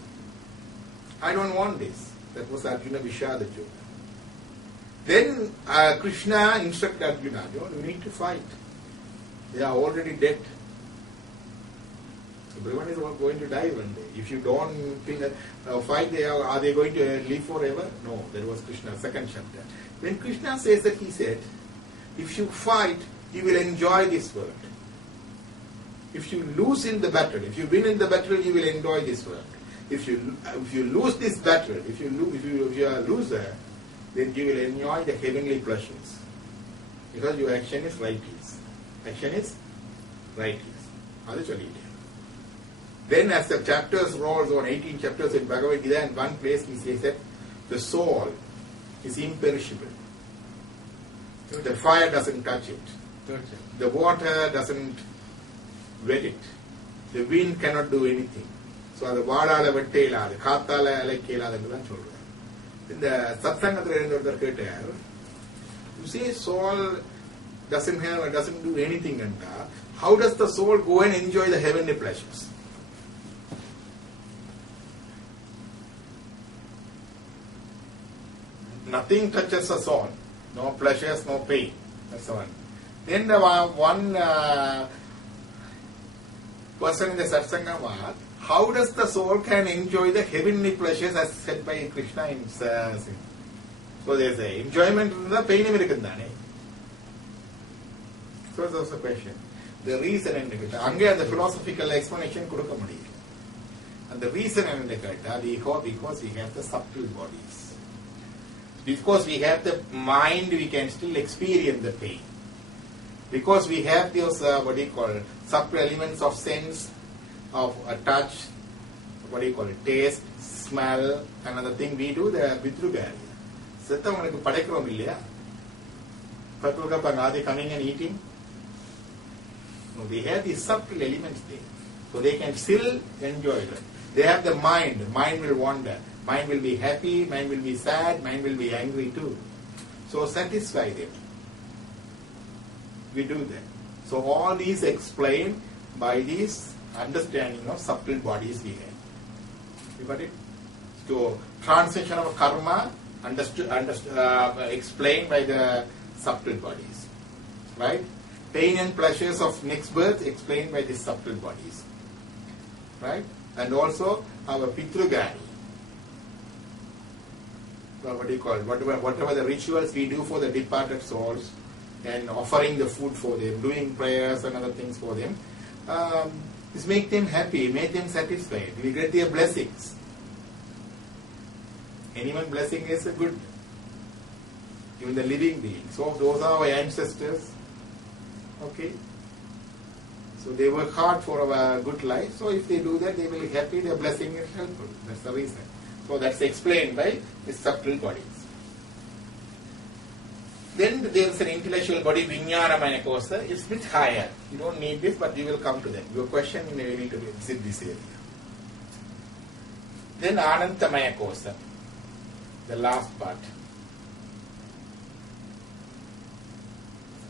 I don't want this. That was Arjuna Vishada Yoga. Then Krishna instructed Arjuna, you need to fight. They are already dead. Everyone is going to die one day. If you don't fight, are they going to live forever? No, that was Krishna's second chapter. When Krishna says that, he said, if you fight, you will enjoy this world. If you lose in the battle, if you win in the battle, you will enjoy this world. If you lose this battle, if you are a loser, then you will enjoy the heavenly pleasures. Because your action is righteous. Action is righteous. Then as the chapters rolls on, 18 chapters in Bhagavad Gita, in one place he says that the soul is imperishable. The fire doesn't touch it. The water doesn't wet it. The wind cannot do anything. So அது வாடால வெட்ட இயலாது, காத்தால அலைக்க இயலாதுன்னு தான் சொல்றேன். இந்த சத்சங்கத்தில் இருந்தவர் கேட்டார், you say soul doesn't do anything, and how does the soul go and enjoy the heavenly pleasures? Nothing touches the soul. No pleasures, no pain. That's the one. Then the one person in the satsanga was, how does the soul can enjoy the heavenly pleasures as said by Krishna in so there's a enjoyment in the pain. So that's the question. The reason and the philosophical explanation kodukka mudiyilla. And the reason and because we have the subtle bodies. Because we have the mind, we can still experience the pain. Because we have those subtle elements of sense, of touch, taste, smell, another thing we do, the Vidrugarya. Sethavanukku padaikirom illaya? Are they coming and eating? No, they have these subtle elements there. So they can still enjoy it. They have the mind. Mind will wander. Mind will be happy. Mind will be sad. Mind will be angry too. So satisfy them. We do that. So all these explained by this understanding of subtle bodies we have. You got it? So transition of karma explained by the subtle bodies. Right? Pain and pleasures of next birth explained by the subtle bodies. Right? And also our Pitrugari. Whatever the rituals we do for the departed souls and offering the food for them, doing prayers and other things for them, is make them happy, make them satisfied. We get their blessings. Anyone blessing is a good. Even the living beings. So those are our ancestors. Okay. So they work hard for our good life. So if they do that, they will be happy. Their blessing is helpful. That's the reason. So that's explained by the subtle bodies. Then there is an intellectual body, Vijnanamaya Kosa. It's a bit higher. You don't need this, but you will come to that. Your question may need to visit this area. Then Anantamaya Kosa, the last part.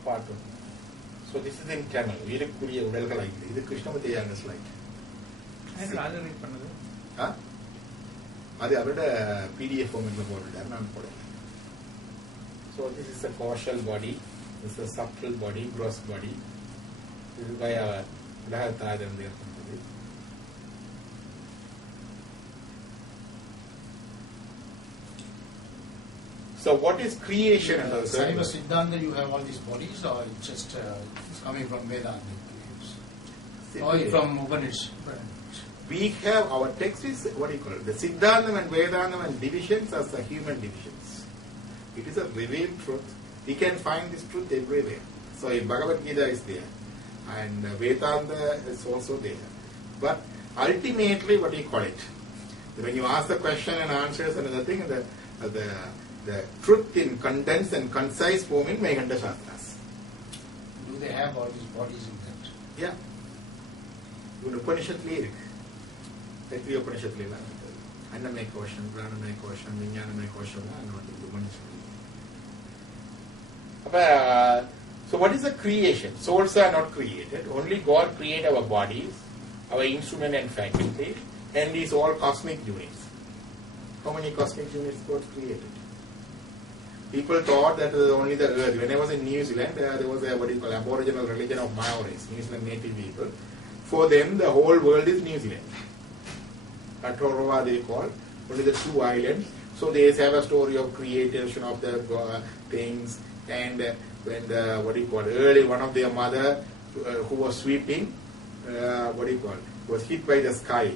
Part 1. So this is in Tamil. Veerukuriya udalgal aithu. This is Krishnamurthi's slide. Huh? அது அவரோட PDF ஃபார்மட்ல போட்டுட்டார், நான் போடல. So this is a causal body, this is a subtle body, gross body. This is by our உலகத்தாயிரம் இருக்கின்றது. So what is creation? Saiva Siddhanta, you have all these bodies, or it's just it's coming from Vedanta? Or from Upanishad? We have, our text is, what do you call it? The Siddhantam and Vedantam and divisions as the human divisions. It is a revealed truth. We can find this truth everywhere. So in Bhagavad Gita is there. And Vedanta is also there. But ultimately, what do you call it? When you ask the question and answers and other thing, the truth in condensed and concise form in Meganta Shastras. Do they have all these bodies in that? Yeah. In Upanishad le irukku. Thetri Upanishad le la irukku. Annamaya Kosham, Pranamaya Kosham, Vijnanamaya Kosham la annu Upanishad. So what is the creation? Souls are not created. Only God created our bodies, our instrument and faculty, and these all cosmic units. How many cosmic units God created? People thought that only the earth. When I was in New Zealand, there was a what you call aboriginal religion of Maoris, New Zealand native people. For them, the whole world is New Zealand. Aotearoa they call, only the 2 islands. So they have a story of creation of the things. And when the early one of their mother who was sweeping, was hit by the sky.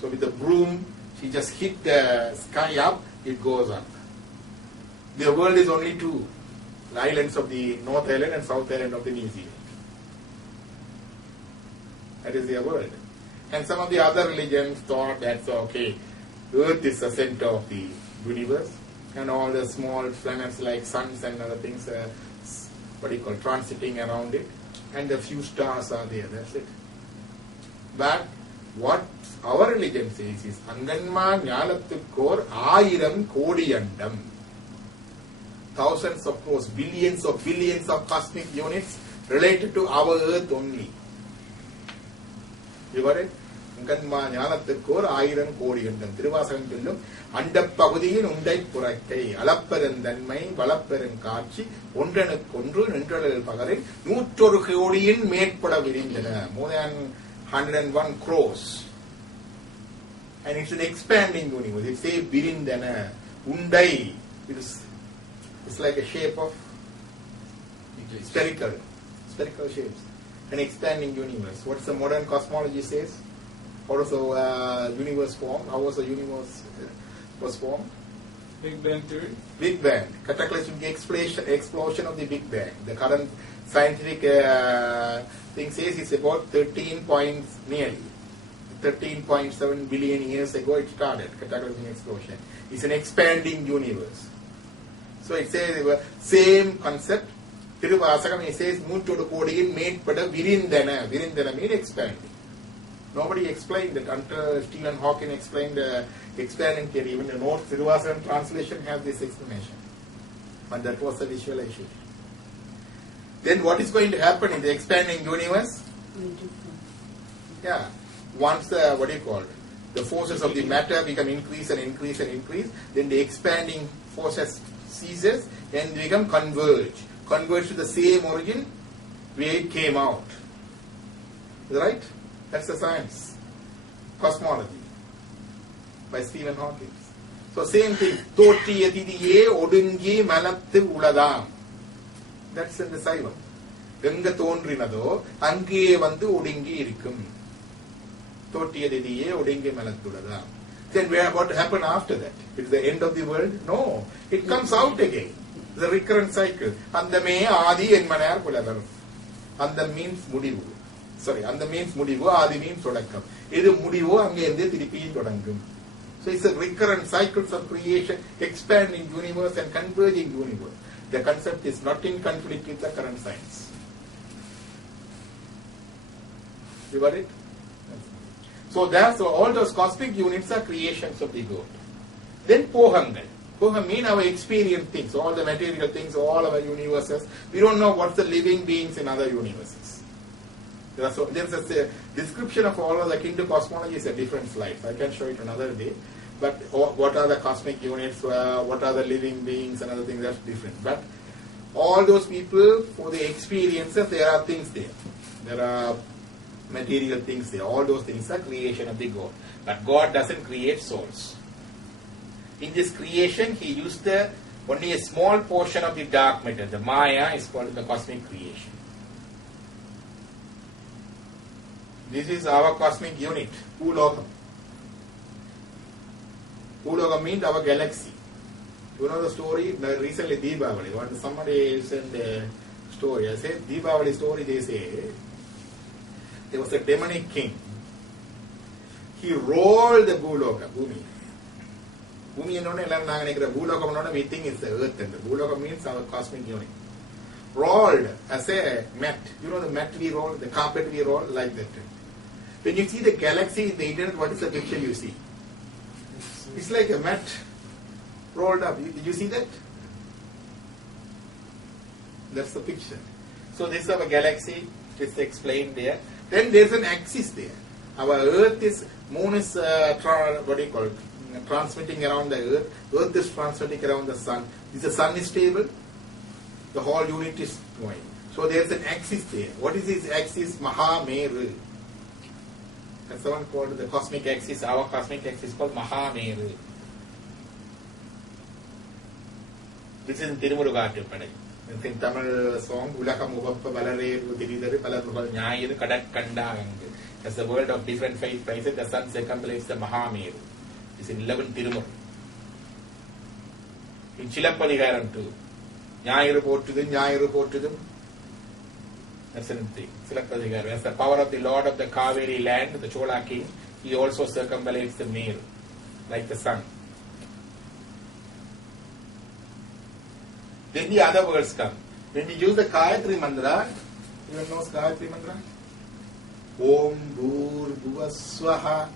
So with the broom, she just hit the sky up, it goes up. The world is only 2, the islands of the North Island and South Island of the New Zealand. That is their world. And some of the other religions thought that, okay, Earth is the center of the universe, and all the small planets like suns and other things transiting around it, and a few stars are there, that's it. But what our religion says is, Anganma Nyalathukor Ayiram Kodiyandam. thousands of crores, billions of cosmic units related to our Earth only. You got it? ஞானத்திற்கு ஒரு 1000 கோடி என்றும் திருவாசகம் சொல்லும் அண்டப் பகுதியின் உண்டை புறக்கை அளப்பெருந்தன்மை வளப்பெருங் காட்சி ஒன்றனுக்கொன்று நின்றலில் பகரில் 101 கோடியின் மேற்பட விரிந்தன. More than 101 crores. And it's an expanding universe. It's a virindana. Undai. It's like a shape of spherical shapes. An expanding universe. What's the modern cosmology says? How does the universe form? How was the universe was formed? Big Bang theory. Big Bang. Cataclysmic explosion of the Big Bang. The current scientific thing says it's about 13.7 billion years ago it started. Cataclysmic explosion. It's an expanding universe. So it says same concept. Tiruvasakam it says 101 கோடியின் மேற்பட விரிந்தன. Virindana means expanding. Nobody explained it until Stephen Hawking explained expanding theory. Even the North Tiruvasakam translation has this explanation. And that was the visualization. Then what is going to happen in the expanding universe? Yeah. Once the forces of the matter become increase, then the expanding forces ceases and become converge to the same origin where it came out. Right? That's the science. Cosmology. By Stephen Hawking. So same thing. தோற்றியதிதியே ஒடுங்கி மலத்து உளதாம். That's in the Saivam. எங்க தோன்றினதோ அங்கே வந்து ஒடுங்கி இருக்கும். தோற்றியதிதியே ஒடுங்கி மலத்துளதாம். Then what to happen after that? It's the end of the world? No. It comes out again. The recurrent cycle. அந்தமே ஆதி என்மனார் புலவர். அந்த means முடிவு. அந்த means முடிவு, ஆதி means தொடக்கம். எது முடிவோ அங்கே இருந்து திருப்பியும் தொடங்கும். So it's a recurrent cycles of creation, expanding universe and converging universe. The concept is not in conflict with the current science. You got it? So all those cosmic units are creations of the God. Then pohangal. Poham mean our experience things, all the material things, all our universes. We don't know what's the living beings in other universes. There's a description of all of the Hindu cosmology is a different slide. I can show it another day. But what are the cosmic units, what are the living beings and other things, that's different. But all those people, for the experiences, there are things there. There are material things there. All those things are creation of the God. But God doesn't create souls. In this creation, He used only a small portion of the dark matter. The Maya is called the cosmic creation. This is our cosmic unit, Ulogam. Ulogam means our galaxy. You know the story? Recently, Deepavali. Somebody sent a story. I said, Deepavali story, they say, there was a demonic king. He rolled the Bhuloka, Bhumi. Bhumi is not Bhuloka, we think it's the earth. And the Bhuloka means our cosmic unit. Rolled as a mat. You know the mat we roll, the carpet we roll, like that. When you see the galaxy in the internet, what is the picture you see? It's like a mat rolled up. Did you see that? That's the picture. So this is our galaxy. It's explained there. Then there's an axis there. Our Earth is, Moon is, transmitting around the Earth. Earth is transmitting around the Sun. If the Sun is stable, the whole unit is going. So there's an axis there. What is this axis? Mahameru. That's the one called the cosmic axis. Our cosmic axis is called Mahameru. This is in Tirumurugattupadai. In Tamil song, Ulakam Uvappa Valare Uthiridaru Palarubal Nyayiru Kadat Kandavangu. As the world of different faith places, the sun circumambulates the Mahameru. It's in 11 Tirumur. In Chilappadigaram too. Nyayiru Portudum. That's another thing. Chilappadigaram. As the power of the Lord of the Kaveri land, the Chola king, he also circumambulates the Meru, like the sun. Then the other words come. When we use the Gayatri Mantra, everyone knows Gayatri Mantra? Om Bhur Bhuva Swaha.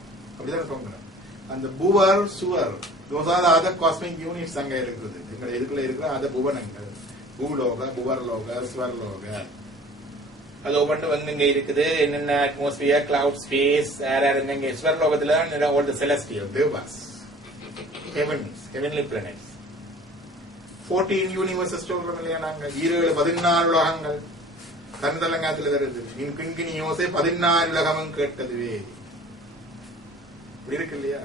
அந்த poor சுவர் those are the other cosmic units அங்க இருக்குது. எங்க இதுக்குள்ள இருக்கிற அந்த புவனங்கள், பூலோக, புவர்லோக, ஸ்வர்லோக, அது ஒவ்வொன்று வந்து இங்க இருக்குது. என்னென்ன அட்மாஸ்பியர், கிளவுட், ஸ்பேஸ், இங்க ஸ்வர்லோகத்துல all the celestial devas, heavens, heavenly planets, 14 universes சொல்றோம் இல்லையா நாங்க. 14 உலகங்கள் கந்தலங்காத்துல வருது. கிங்கினி யோசை 14 உலகமும் கேட்டதுவே இருக்கு இல்லையா.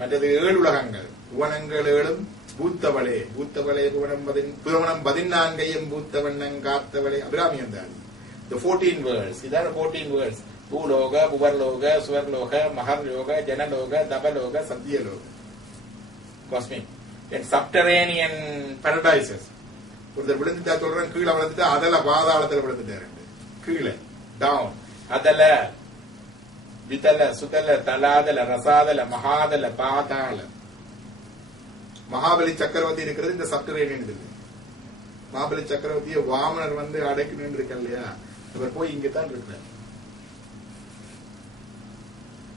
மற்றது 7 உலகங்கள், புவனங்கள் 7 பூத்தவளே, பூத்தவளே புவனம் 14 பூத்தவண்ணங் காத்தவளே அபிராமி வந்தார். The 14 worlds, இதான 14 worlds. பூலோக, புவர்லோக, சுவர்லோக, மகர்லோக, ஜனலோக, தபலோக, சத்தியலோக, காஸ்மிக் and subterranean paradises. ஒருத்தர் விழுந்துட்டா சொல்றேன், கீழே விழுந்துட்டா அதல பாதாளத்துல விழுந்துட்டாரு. கீழே டவுன், அதல, விதல, சுதல, தலாதல, ரசாதல, மகாதல, பாதாள. மகாபலி சக்கரவர்த்தி இருக்கிறது இந்த சப்டரேனியன் இருக்கு. மகாபலி சக்கரவர்த்திய வாமனர் வந்து அடைக்கணும் இருக்க இல்லையா, அவர் போய் இங்கதான் இருக்கிறார்.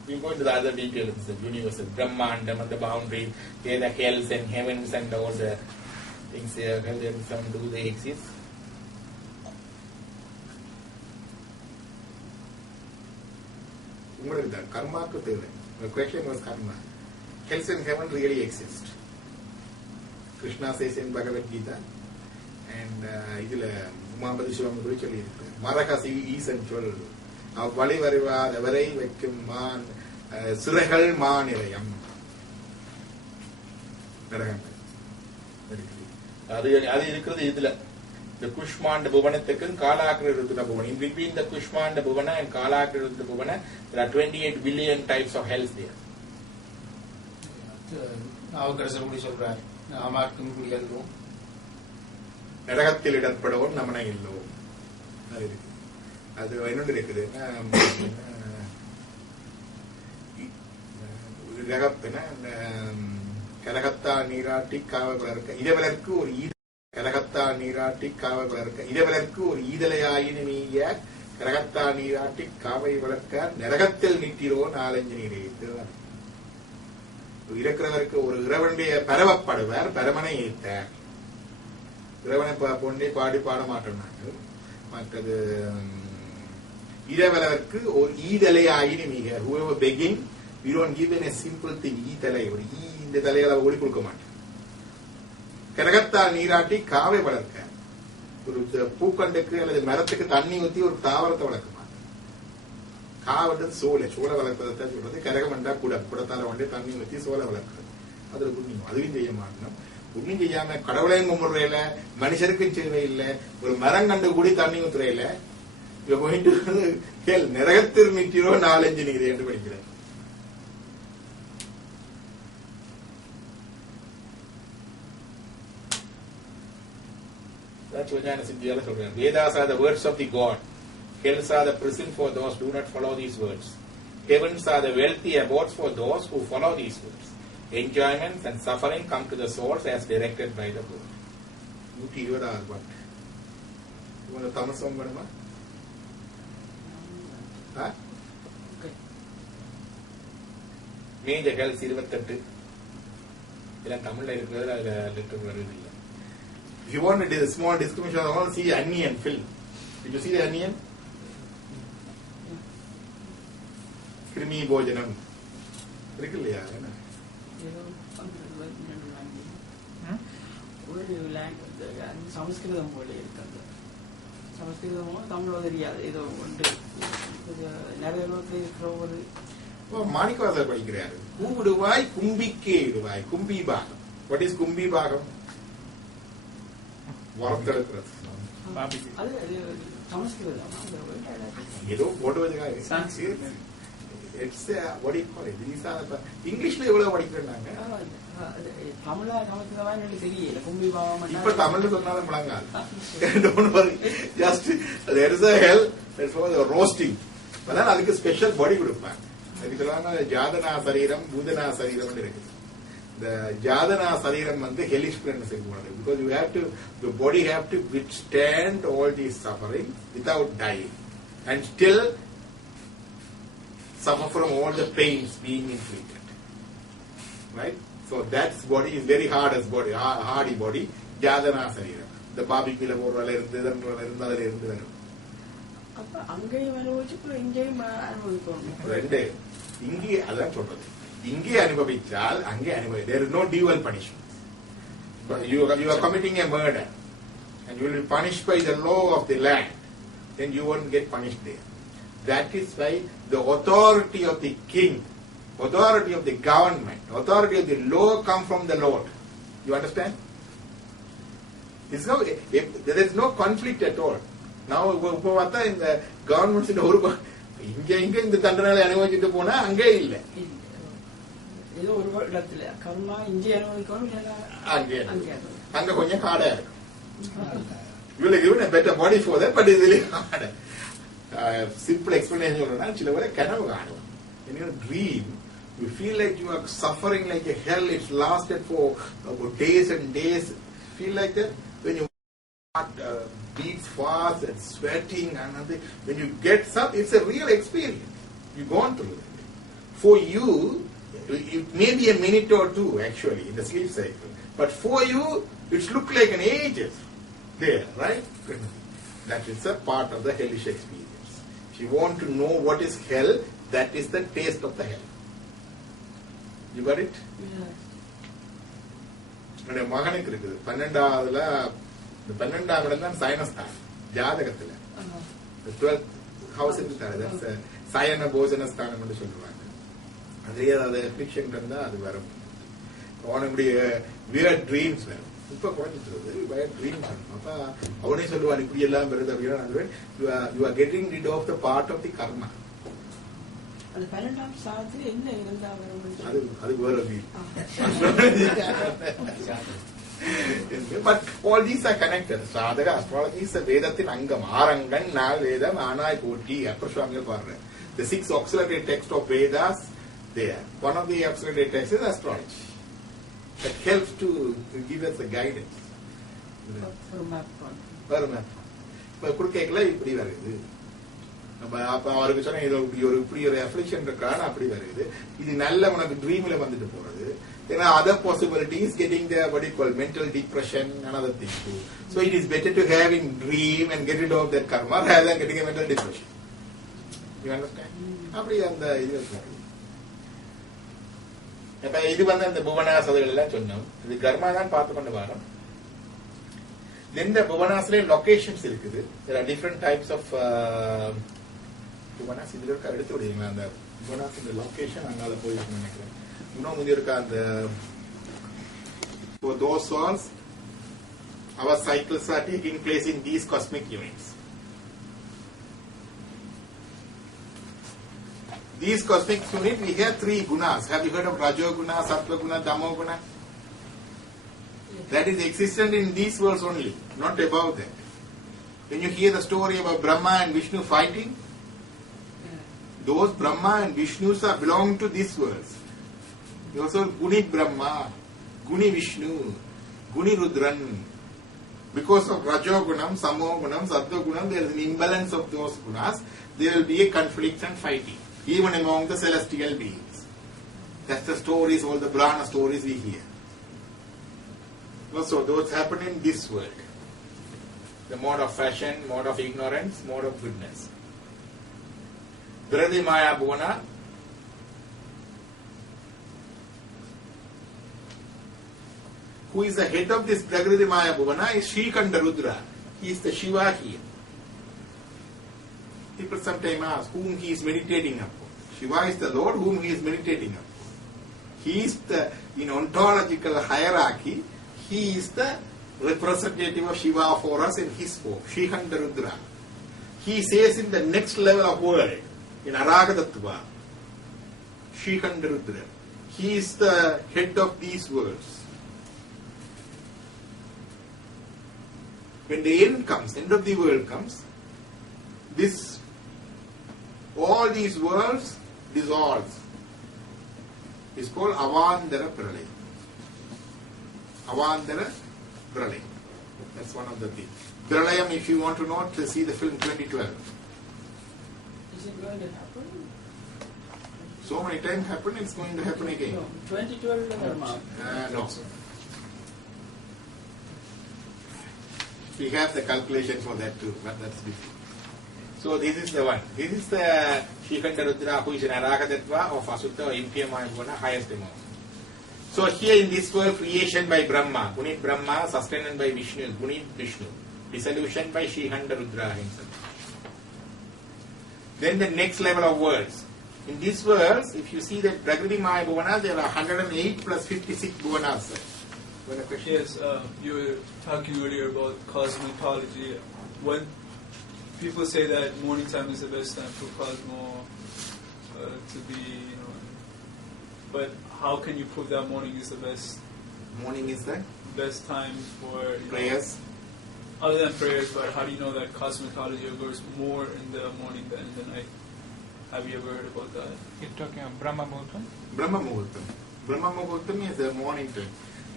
We go into the other details of the universe, Brahmandam and the boundary, there the hells and heavens and all the things there, some do they exist? உங்களுக்கு தான் கர்மாக்கு தேவை. The question was karma. Hells and heaven really exist. Krishna says in Bhagavad Gita, and இதுல உமாபதி சிவம் குறி சொல்லி இருக்கு. மரகசி ஈசன் சொல் அவ்வழி வருவாதவரை வைக்கும் மான் சிறைகள் மாநிலையம் நரகங்கள். அது இருக்கிறது இதுல. இந்த குஷ்மாண்ட புவனத்துக்கும் காலாக்கிருத்த புவனம். In between the Kushmanda Bhuvana and Kalakiruddha Bhuvana, there are 28 billion types of hells there. Navukkarasar கூட சொல்றார், நாமார்க்கும் குடியல்லோ, நரகத்தில் இடர்படவும் நமனை இல்லோ. அது இன்னொன்று இருக்குது, கரகத்தா நீராட்டி காவல் வளர்க்க இடவலர்க்கு ஒரு கரகத்தா நீராட்டி காவல் வளர்க்க இடவலர்க்கு ஒரு ஈதலையாயின நீய கரகத்தா நீராட்டி காவை வளர்க்க நரகத்தில் நிட்டிரோ 4-5 நீரே. இருக்கிறவருக்கு ஒரு இறைவனுடைய பரவப்படுவார், பரமனை ஏற்றார். இறைவனை பொண்ணை பாடி பாட மாட்டோம் நாங்கள். மற்றது இரவலவர்க்கு ஒரு ஈதலையாயின மிக whoever begging, we don't give in a simple thing. ஈதலை ஒரு இந்த தலையால ஓடி கொடுக்க மாட்டேன். கரகத்தா நீராட்டி காவை வளர்க்க, ஒரு பூக்கண்டுக்கு அல்லது மரத்துக்கு தண்ணி ஊற்றி ஒரு தாவரத்தை வளர்க்க மாட்டேன். காவன்றது சோலை வளர்ப்பதான் சொல்றது. கரகம் என்றா குடத்தால வந்து தண்ணி ஊற்றி சோலை வளர்க்கிறது. அதுல புண்ணியம் அதுவும் செய்ய மாட்டோம். புண்ணியம் செய்யாம கடவுளையும் கும்பிடுறையில, மனுஷருக்கும் சேவை இல்லை, ஒரு மரம் கண்டு கூடி தண்ணி ஊத்துறையில நரகத்தில் நிற்கிறோ 4-5 நீரே என்று படிக்கிறேன். Vedas are the words of the God. Hells are the prison for those who do not follow these words. Heavens are the wealthy abodes for those who follow these words. Enjoyments and suffering come to the souls as directed by the Lord. 120 பாட்டு. இவங்க தமசம் வேணுமா? Major hells 28. இதெல்லாம் தமிழ்ல இருக்கிறது, அதுல letter வருது இல்லை. If you want to do a small discrimination, I want to see onion film. Did you see the onion? Krimi Bhojanam. இருக்கு இல்லையா? ஒரு சமஸ்கிருதம் போல இருக்காது. சமஸ்கிருதமும் தமிழ் தெரியாது. ஏதோ ஒன்று நிறைய இருக்கிற ஒரு மாணிக்கவாசர் படிக்கிறாரு. கூவிடுவாய் கும்பிக்கே இடுவாய். கும்பி பாகம். வாட் இஸ் கும்பி பாகம்? வரத்தெடுக்கிறது. அது சமஸ்கிருதம் ஏதோ போடுவதுக்காக. இங்கிலீஷ்ல எவ்வளவு படிக்கிறாங்க? தமிழா சமஸ்கிருதமா தெரியல. கும்பி பாகம் இப்ப தமிழ்ல சொன்னாலும் முழங்காது. Just there is a hell, that's for the roasting. அதுக்கு ஸ்பெஷல் பாடி கொடுப்பாங்க. அதுக்கு சொல்லுவாங்க ஜாதனா சரீரம் பூதனா சரீரம் இருக்கு. இந்த ஜாதனா சரீரம் வந்து ஹெலிஷ் பிளான் செய்யக்கூடாது. Because you have to, the body have to withstand all these suffering without dying and still suffer from all the pains being inflicted. right? So that body is very hardest body, hardy body. Jadana Sarira. The barbecue இருந்து அப்ப அங்கேயும் அனுபவிச்சு இங்கேயும் அனுபவிக்கணும். ரெண்டு இங்கே அதான் சொல்றது. இங்கே அனுபவிச்சால் அங்கே அனுபவி. There is no dual punishment. But you are committing a murder and you will be punished by the law of the land. Then you won't get punished there. That is why the authority of the king, authority of the government, authority of the law come from the Lord. You understand? There is no conflict at all. Now, இப்போ பார்த்தா இந்த governments ஒரு இங்க இந்த தண்டனை அனுபவிச்சுட்டு போனா அங்கே இல்லை. ஏதோ ஒரு இடத்துல கர்மா இங்கே அனுபவிக்கணும், அங்க கொஞ்சம் ஹார்டா இருக்கும். You will give a better body for that, but it's really hard. Simple explanation சொல்றேன்னா சில பேர் கனவு காணுவோம். In your dream, you feel like you are suffering like a hell. It's lasted for days and days. Feel like that when you beats fast and sweating and nothing. When you get some, it's a real experience. You've gone through it. For you, it may be a minute or two actually in the sleep cycle, but for you, it's look like an ages there, right? That is a part of the hellish experience. If you want to know what is hell, that is the taste of the hell. You got it? Yes. என்னுடைய மகனுக்கு இருக்குது 12ஆவதுல இந்த 12ஆம் இடம் தான் சயனஸ்தானம் ஜாதகத்துல 12th house இருக்கு சயன போஜன ஸ்தானம் என்று சொல்லுவாங்க. அதே அது அஃபிக்ஷன் இருந்தா அது வரும். அவனுடைய வியர்ட் ட்ரீம்ஸ் வரும். இப்ப குறைஞ்சிட்டு வியர்ட் ட்ரீம்ஸ் வரும். அப்ப அவனே சொல்லுவான் இப்படி எல்லாம் வருது அப்படின்னா you are getting rid of the part of the karma. அது 12ஆம் சாதத்துல என்ன இருந்தா வரும்? அது வேற But all these are connected. Sadhaka astrology is a Vedatin Angam. Arangan, Nal Vedam, Anai Koti, Apurshwangal Parra. The 6 auxiliary texts of Vedas, there. One of the auxiliary texts is astrology. That helps to give us a guidance. ஒரு map. இப்ப குறுக்கேக்கல இப்படி வருது. அப்ப அவருக்கு சொன்ன இப்படி ஒரு affliction இருக்கான்னு அப்படி வருது. இது நல்ல உனக்கு ட்ரீம்ல வந்துட்டு போறது. There are other possibilities getting the what you call mental depression and other things too. So it is better to have in dream and get rid of that karma rather than getting a mental depression. You understand? அப்படி அந்த இது இருக்கு. இப்ப இது வந்து அந்த புவனாசதுகள் எல்லாம் சொன்னோம். இது கர்மா தான் பார்த்து கொண்டு வரோம். Then the புவனாசிலே லொகேஷன்ஸ் இருக்குது. There are different types of Bhuvana's இதுல இருக்க எடுத்து விடுவீங்களா அந்த புவனாஸ் லொகேஷன் அங்கால போயிருக்குன்னு நினைக்கிறேன். இன்னும் முந்தி இருக்க அந்த for those souls our cycles are taking place in these cosmic units. These cosmic units we have 3 gunas. Have you heard of Rajo Guna, Sattva Guna, Tamo Guna? That is existent in these worlds only, not above that. When you hear the story about Brahma and Vishnu fighting, those Brahma and Vishnus are belong to these worlds. You also Guni Brahma, Guni Vishnu, Guni Rudran. Because of Rajogunam, Samogunam, Sattvagunam, there is an imbalance of those gunas. There will be a conflict and fighting, even among the celestial beings. That's the stories, all the Brahma stories we hear. Also, those happen in this world. The mode of fashion, mode of ignorance, mode of goodness. Brahdi Maya Bhuvana. Who is the head of this Prakriti Maya Bhuvana is Shrikanda Rudra. He is the Shiva here. People sometimes ask whom he is meditating upon. Shiva is the Lord whom he is meditating upon. He is the, in ontological hierarchy, he is the representative of Shiva for us in his form, Shrikanda Rudra. He says in the next level of world, in Aragadattva, Shrikanda Rudra. He is the head of these worlds. When the end comes, end of the world comes, all these worlds dissolves. It's called Avandara Pralay. Avandara Pralay. That's one of the things. Pralayam, if you want to know, to see the film 2012. Is it going to happen? so many times happened, it's going to happen again. No, 2012 or not? No. We have the calculation for that too, but that's different. So this is the one. This is the Shikanta Rudra, who is an Arakatatva of Asutta or Impiyamaya Guna, highest amount. So here in this world, creation by Brahma, Gunit Brahma, sustenance by Vishnu, Gunit Vishnu, dissolution by Shikanta Rudra himself. Then the next level of worlds. In these worlds, if you see that Prakriti Maya Bhuvanas, there are 108 plus 56 Bhuvanas. Yes, you were talking earlier about cosmetology. When people say that morning time is the best time for Cosmo to be, but how can you prove that morning is the best? Morning is the best time for prayers. Other than prayers, but how do you know that cosmetology occurs more in the morning than in the night? Have you ever heard about that? You're talking about Brahma Muhurtam? Brahma Muhurtam. Brahma Muhurtam is the morning time.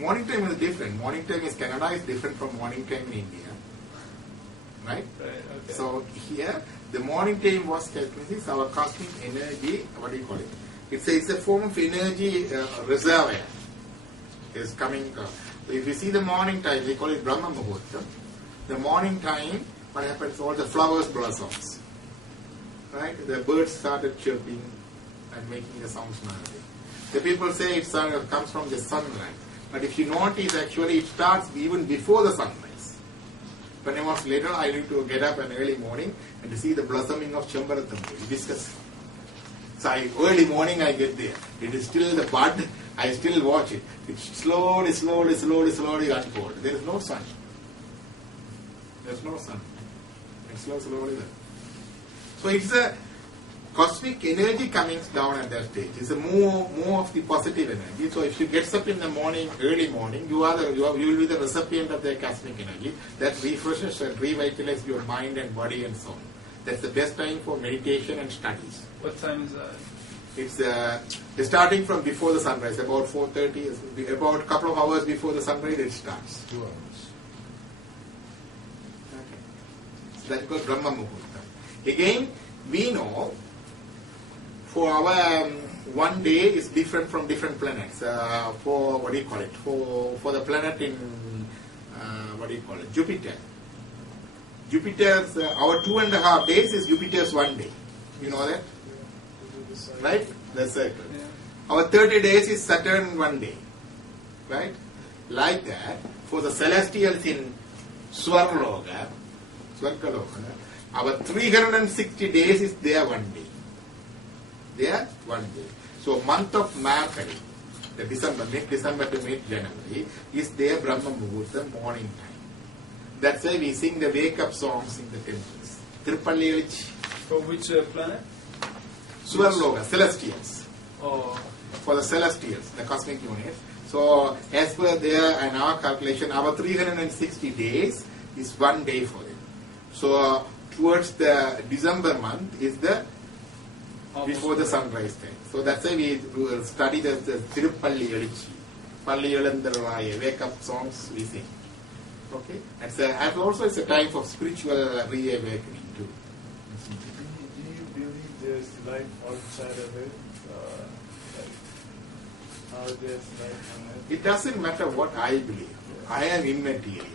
Morning time is different. Morning time is Canada is different from morning time in India. Right? Right, okay. So here, the morning time was calculated, our cosmic energy, what do you call it? It's a form of energy reservoir. Is coming. So if you see the morning time, we call it Brahma Muhurtam. The morning time, what happens? All the flowers blossoms. Right? The birds started chirping and making the sounds melody. The people say it comes from the sunrise. But if you notice, actually it starts even before the sunrise. When I was later, I need to get up an early morning and to see the blossoming of Chambaratam, hibiscus. So early morning I get there. It is still the bud. I still watch it. It slowly unfolds. There is no sun. There is no sun. It's slowly there. So it's a cosmic energy coming down at that stage. It's a more of the positive energy. So if you get up in the morning, early morning, you will be the recipient of the cosmic energy that refreshes and revitalizes your mind and body and soul. That's the best time for meditation and studies. What time is that? It's starting from before the sunrise, about 4:30, about a couple of hours before the sunrise it starts. 2 hours. Okay. So that's called Brahma Muhurtam. Again, we know for our one day is different from different planets. For what do you call it? For the planet in Jupiter. Jupiter's our 2.5 days is Jupiter's 1 day. You know that, right? The circle. Yeah. Our 30 days is Saturn 1 day, right? Like that, for the celestials in Swarloka, our 360 days is their 1 day. Their 1 day. So month of March, the December, mid-December to mid-January, is their Brahma Muhurta morning time. That's why we sing the wake-up songs in the temples. Tirupalli Elichi. For which planet? Swarloka, celestials. Oh. For the celestials, the cosmic units. So as per their and our calculation, our 360 days is 1 day for them. So towards the December month is the before the sunrise time. So that's why we study the Tirupalli Elichi, Palli Elandaraya, wake up songs we sing. Okay? And also it's a time for spiritual reawakening too. Do you believe there's life outside of it? How there's life on it? It doesn't matter what I believe. I am immaterial.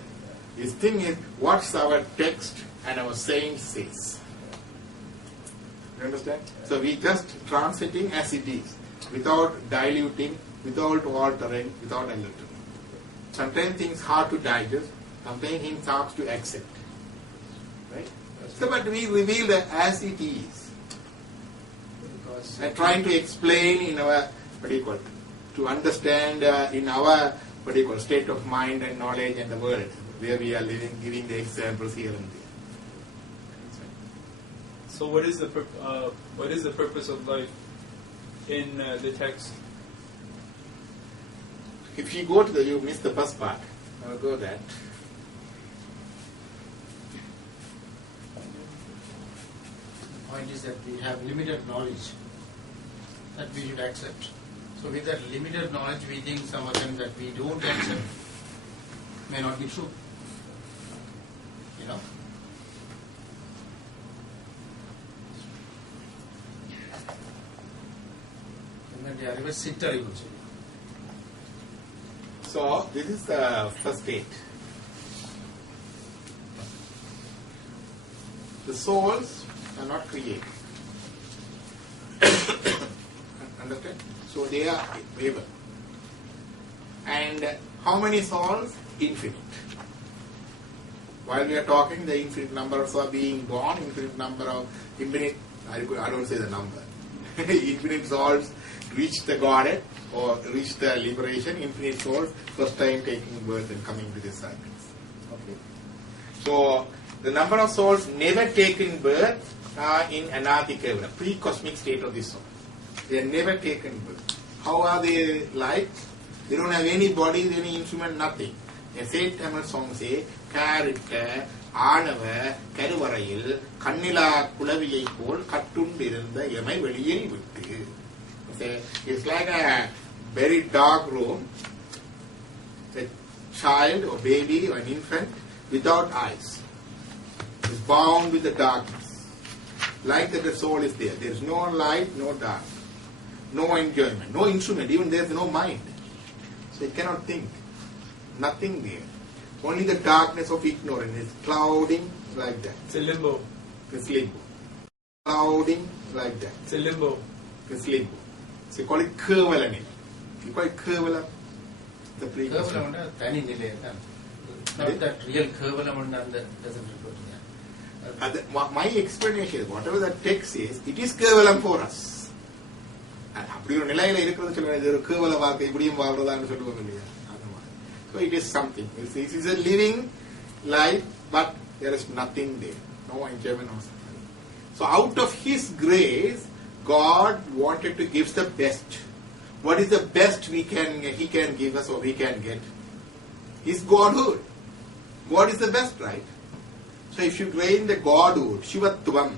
This thing is what's our text and our saint says. You understand? So we just translating as it is, without diluting, without altering, without altering. Sometimes things hard to digest, sometimes things hard to accept. Right? So but we reveal that as it is. And trying to explain in our, to understand in our, state of mind and knowledge and the world, where we are living, giving the examples here and there. So what is the purpose of life in the text? If you go to you miss the first part. I'll go that. The point is that we have limited knowledge that we should accept. So with that limited knowledge, we think some of them that we don't accept may not be true. You know? So this is the first state. The souls are not created. Understand? So they are able. And how many souls? Infinite. While we are talking, the infinite numbers are being born, I don't say the number. Infinite souls reach the Godhead or reach the liberation. Infinite souls first time taking birth and coming to this cycles. Okay. So the number of souls never taken birth are in Anati Kevala, pre-cosmic state of this soul. They are never taken birth. How are they like? They don't have any body, any instrument, nothing. A Saint Tamil song say, Karita, Anava, Karuvarail, Kannila Kulaviyai Pol, Kattundiranda, Yamai Veliyil Vittu. It's like a very dark room, a child or baby or an infant without eyes. It's bound with the darkness. Like that the soul is there. There is no light, no dark. No enjoyment, no instrument, even there is no mind. So it cannot think. Nothing there. Only the darkness of ignorance is clouding like that. It's a limbo. It's limbo. Clouding like that. It's a limbo. It's limbo. So you call it Kevala. You call it Kevala. The previous one. Not that real Kevalam doesn't refer to that. My explanation is, whatever the text is, it is Kevalam for us. So it is something. It is a living life, but there is nothing there. No enjoyment, no suffering. So out of His grace, God wanted to give the best. What is the best He can give us or we can get? His Godhood. God is the best, right? So if you gain the Godhood, Shivatvam,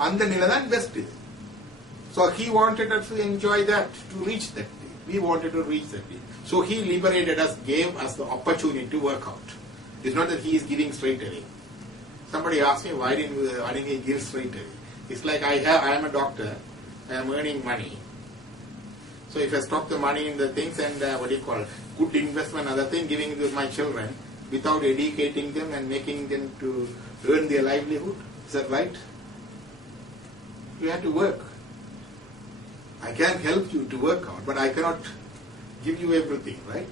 and the Niladan best is. So He wanted us to enjoy that, to reach that day. We wanted to reach that day. So He liberated us, gave us the opportunity to work out. It's not that He is giving straight away. Somebody asked me, why didn't He give straight away? It's like I am a doctor, I am earning money. So if I stop the money in the things and good investment, other thing, giving it to my children without educating them and making them to earn their livelihood, is that right? You have to work. I can help you to work out, but I cannot give you everything, right?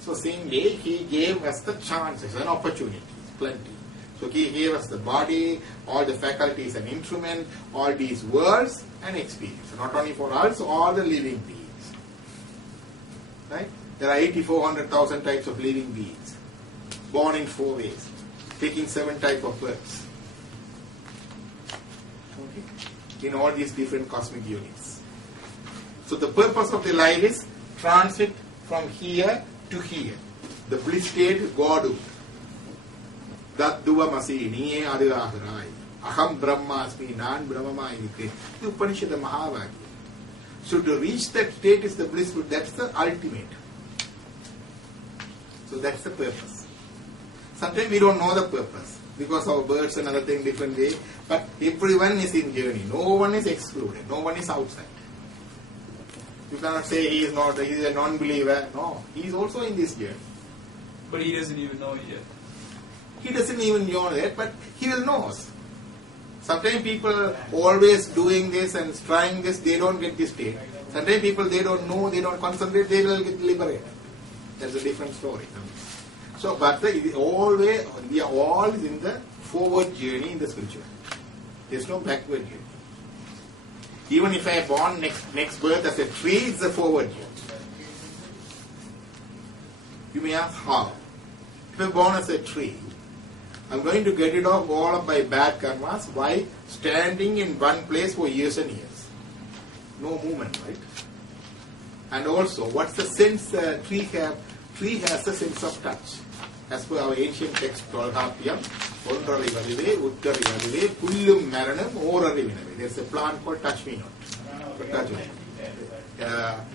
So same way, He gave us the chances and opportunities, plenty. So He gave us the body, all the faculties and instruments, all these worlds and experience. Not only for us, all the living beings. Right? There are 84,000 types of living beings, born in 4 ways, taking 7 types of births. Okay? In all these different cosmic units. So the purpose of the life is transit from here to here. The bliss state, Godhood. That Duvamasi, Niye Adivahrai. Aham Brahmasmi, Nan Brahmama Inike. The Upanishad Mahavakya. So to reach that state is the blissful, that's the ultimate. So that's the purpose. Sometimes we don't know the purpose because our birds and other things different way, but everyone is in journey. No one is excluded. No one is outside. You cannot say he is a non-believer. No, he is also in this journey. But he doesn't even know it yet. He doesn't even know that, but he will know us. Sometimes people always doing this and trying this, they don't get this state. Sometimes people, they don't know, they don't concentrate, they will get liberated. That's a different story. So, but we are all in the forward journey in the spiritual. There's no backward journey. Even if I am born next birth as a tree, it's a forward journey. You may ask how. If I am born as a tree, I'm going to get rid of all of my bad karmas by standing in one place for years and years. No movement, right? And also, what's the sense tree have? Tree has a sense of touch. As per our ancient text, Tolkapiyam, Onrari Valive, Uttari Valive, Kullum Maranam, Orari Vinave. There's a plant called Touch Me Not.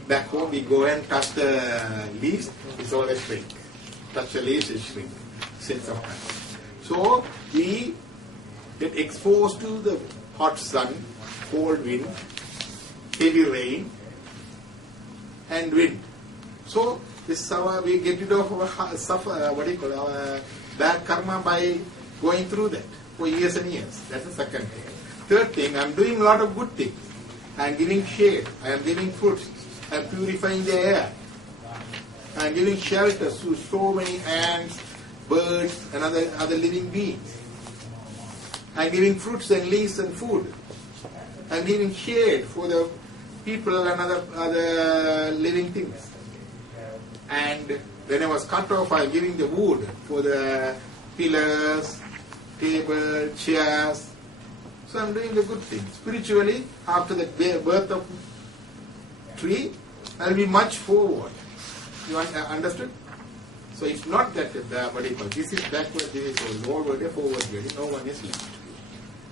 Back home, we go and touch the leaves, it's always shrink. Touch the leaves, it shrink. Sense of touch. So, we get exposed to the hot sun, cold wind, heavy rain, and wind. So this is how we get rid of our our bad karma by going through that for years and years. That's the second thing. Third thing, I'm doing a lot of good things. I'm giving shade. I am giving fruits. I'm purifying the air. I'm giving shelter to so many ants, birds, and other living beings. I'm giving fruits and leaves and food. I'm giving shade for the people and other living things. And when I was cut off, I'm giving the wood for the pillars, table, chairs. So I'm doing the good things. Spiritually, after the birth of tree, I'll be much forward. You understood? So it's not that this is backward, this is forward, no one is left.